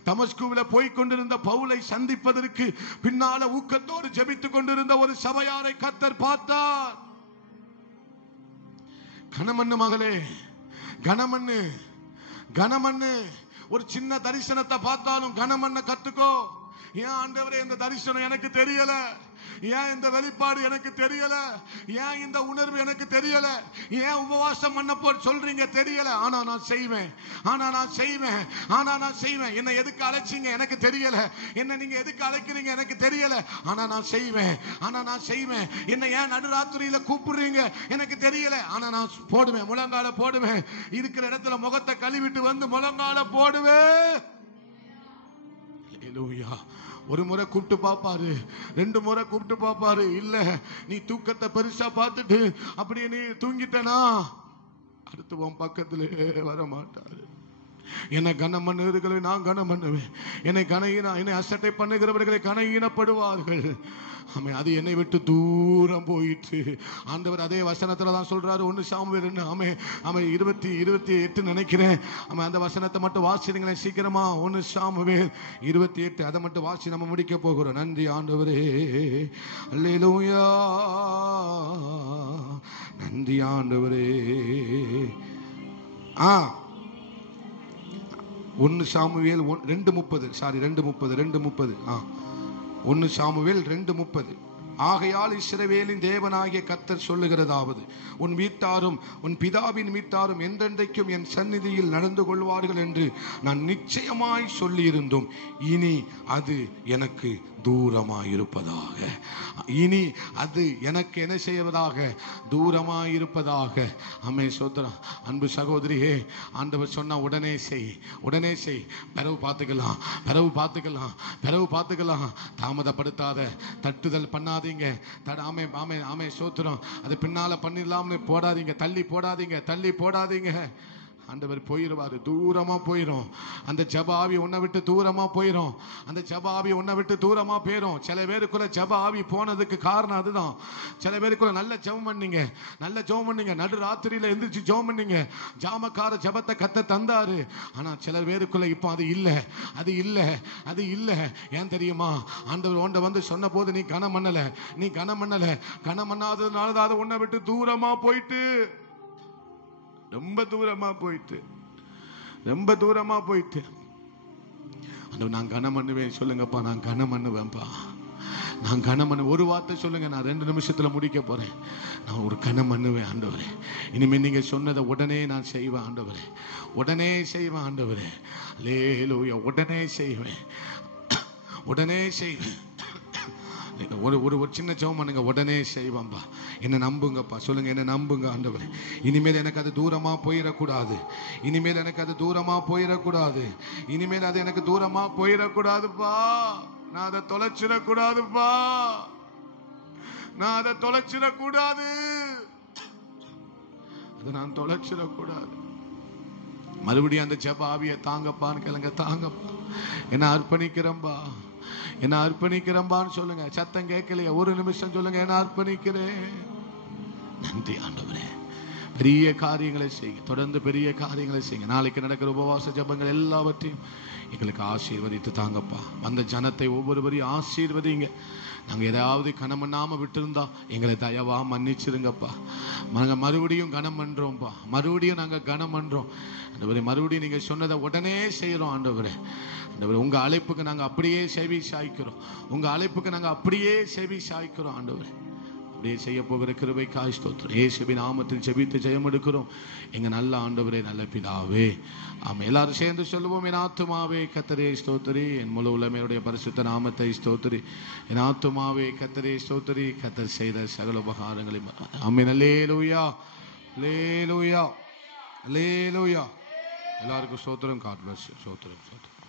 தமஸ்குவில போய் கொண்டிருந்த பவுலை சந்திப்பதற்கு பின்னால ஊக்கத்தோடு ஜெபித்துக் கொண்டிருந்த ஒரு சபையாரை கர்த்தர் பார்த்தார். கனமண்ணு மகளே, கனமண்ணு, கனமண்ணு. ஒரு சின்ன தரிசனத்தை பார்த்தாலும் கனமண்ண கத்துக்கோ. ஏன் ஆண்டவரே இந்த தரிசனம் எனக்கு தெரியல, ஏன் இந்த வெளிப்பாடு எனக்கு தெரியல, ஏன் இந்த உணர்வு எனக்கு தெரியல, ஏன் உபவாசம் பண்ண போர் சொல்றீங்க தெரியல. ஆனா நான் செய்வேன், ஆனா நான் செய்வேன், ஆனா நான் செய்வேன். என்ன எதுக்கு அழைச்சீங்க எனக்கு தெரியல, என்ன நீங்க எதுக்கு அழைக்கிறீங்க எனக்கு தெரியல, ஆனா நான் செய்வேன், ஆனா நான் செய்வேன். என்ன ஏன் நடுராத்திரியில கூப்பிடுறீங்க எனக்கு தெரியல, ஆனா நான் போடுவேன், முழங்கால போடுவேன். இருக்கிற இடத்துல முகத்தை கழுவிட்டு வந்து முழங்கால போடுவேன். அல்லேலூயா. ஒரு முறை கூப்பிட்டு பாப்பாரு, 2 முறை கூப்பிட்டு பாப்பாரு. இல்ல நீ தூக்கத்தை பெருசா பார்த்துட்டு அப்படியே நீ தூங்கிட்டனா அடுத்து உன் பக்கத்திலே வர மாட்டாரு. என்னை கனம் பண்ணுகிறவர்களை நான் கனம் பண்ணுவேன், என்னை அசட்டை பண்ணுகிறவர்களை கனஈனப்படுவார்கள். ஆமே, அது என்னை விட்டு தூரம் போயிட்டு ஆண்டவர் அதே வசனத்துல தான் சொல்றாரு. 1 சாமுவேல் 2 ஆமே 28 நினைக்கிறேன். ஆமே, அந்த வசனத்தை மட்டும் வாசிங்களேன் சீக்கிரமா. 1 சாமுவேல் 28 அதை மட்டும் வாசி நம்ம முடிக்க போகிறோம். நன்றி ஆண்டவரே, அல்லேலூயா, நன்றி ஆண்டவரே. 1 சாமுவேல் 2:30 சாரி 2:30 1 சாமுவேல் 2:30. ஆகையால் இஸ்ரவேலின் தேவனாகிய கர்த்தர் சொல்லுகிறதாவது, உன் வீட்டாரும் உன் பிதாவின் வீட்டாரும் என்றென்றைக்கும் என் சந்நிதியில் நடந்து கொள்வார்கள் என்று நான் நிச்சயமாய் சொல்லியிருந்தோம். இனி அது எனக்கு தூரமாயிருப்பதாக, இனி அது எனக்கு என்ன செய்வதாக, தூரமாயிருப்பதாக. அம்மே சோத்திரம். அன்பு சகோதரியே, ஆண்டவர் சொன்னா உடனே செய், உடனே செய். பிறகு பார்த்துக்கலாம், பிறகு பார்த்துக்கலாம், பிறகு பார்த்துக்கலாம். தாமதப்படுத்தாத, தட்டுதல் பண்ணாதீங்க. ஆமே ஆமே ஆமே சோத்திரம். அது பின்னால பண்ணிடலாம்னு போடாதீங்க, தள்ளி போடாதீங்க, தள்ளி போடாதீங்க. ஆண்டவர் போயிருவாரு, தூரமா போயிரும். அந்த ஜெப ஆவி உன்னை விட்டு தூரமா போயிரும், அந்த ஜெப ஆவி உன்னை விட்டு தூரமா போயிரும். சில பேருக்குள்ள ஜெப ஆவி போனதுக்கு காரணம் அதுதான். சில பேருக்குள்ள நல்ல ஜெபம் பண்ணீங்க, நல்ல ஜெபம் பண்ணீங்க, நடு ராத்திரியில எந்திரிச்சு ஜெபம் பண்ணீங்க, ஜாமக்கார ஜெபத்தை கத்த தந்தாரு. ஆனா சில பேருக்குள்ள இப்போ அது இல்ல, அது இல்ல, அது இல்ல. ஏன் தெரியுமா? ஆண்டவர் உன்னை வந்து சொன்ன போது நீ கனம் பண்ணல, நீ கனம் பண்ணல. கனம் பண்ணாததுனாலதான் அது உன்னை விட்டு தூரமா போயிட்டு, ரொம்ப தூரமா போயிட்டு, ரொம்ப தூரமா போயிட்டு. நான் கனம் பண்ணுவேன் சொல்லுங்கப்பா, நான் கனம் பண்ணுவேன்ப்பா, நான் கனம் பண்ண. ஒரு வார்த்தை சொல்லுங்க, நான் 2 நிமிஷத்துல முடிக்க போறேன். நான் ஒரு கனம் பண்ணுவேன் ஆண்டவரே. இனிமேல் நீங்க சொன்னதை உடனே நான் செய்வேன் ஆண்டவரே, உடனே செய்வேன் ஆண்டவரே. அல்லேலூயா, உடனே செய்வேன், உடனே செய்வேன். ஒரு சின்ன ஜெபம் பண்ணுங்க, உடனே செய்வான்பா. என்ன நம்புங்கப்பா, சொல்லுங்க, என்ன நம்புங்க ஆண்டவரே. இனிமேல் எனக்கு அது தூரமா போயிடக்கூடாது, இனிமேல் எனக்கு அது தூரமா போயிடக்கூடாது, இனிமேல் அது எனக்கு தூரமா போயிடக்கூடாதுப்பா. நான் அதை தொலைச்சிடக்கூடாதுப்பா, நான் அதை தொலைச்சிடக்கூடாது, அதை நான் தொலைச்சிடக்கூடாது. மறுபடியும் அந்த ஜெப ஆவியை தாங்கப்பான்னு கேளுங்க, தாங்கப்பா, என்ன அர்ப்பணிக்கிறேன்பா, என்ன அர்ப்பணிக்கிறேன்பான்னு சொல்லுங்க. சத்தம் கேட்கலையா? ஒரு நிமிஷம் சொல்லுங்க, என்ன அர்ப்பணிக்கிறேன். நன்றி ஆண்டவரே. பெரிய காரியங்களை செய்யுங்க, தொடர்ந்து பெரிய காரியங்களை செய்யுங்க. நாளைக்கு நடக்கிற உபவாச ஜெபங்கள் எல்லாவற்றையும் எங்களுக்கு ஆசீர்வதித்து தாங்கப்பா. வந்த ஜனத்தை ஒவ்வொருவரையும் ஆசீர்வதிங்க. நாங்கள் ஏதாவது கனம் பண்ணாம விட்டுருந்தா எங்களை தயவா மன்னிச்சிருங்கப்பா. நாங்கள் மறுபடியும் கனம் பண்றோம்ப்பா, மறுபடியும் நாங்கள் கனம் பண்றோம் ஆண்டவரே. மறுபடியும் நீங்க சொன்னதை உடனே செய்யறோம் ஆண்டவரே. ஆண்டவரே, உங்க அழைப்புக்கு நாங்கள் அப்படியே செவி சாய்க்கிறோம், உங்க அழைப்புக்கு நாங்கள் அப்படியே செவி சாய்க்கிறோம் ஆண்டவரே. அப்படியே செய்ய போகிற கிருபைக்காய் ஸ்தோத்திரம். இயேசுவின் நாமத்தில் ஜெபித்து ஜெயம் எடுக்கிறோம் எங்க நல்ல ஆண்டவரே, நல்ல பிதாவே. ஆமா, எல்லாரும் சேர்ந்து சொல்லுவோம். என் ஆத்துமாவே கர்த்தரே ஸ்தோத்திரி, என் முழு உள்ளமையுடைய பரிசுத்த நாமத்தை ஸ்தோத்திரி. என் ஆத்துமாவே கர்த்தரே ஸ்தோத்திரி, கர்த்தர் செய்த சகல உபகாரங்களையும். ஆமென். அல்லேலூயா, அல்லேலூயா, அல்லேலூயா. எல்லாருக்கும் ஸ்தோத்திரம். God bless. ஸ்தோத்திரம், ஸ்தோத்திரம்.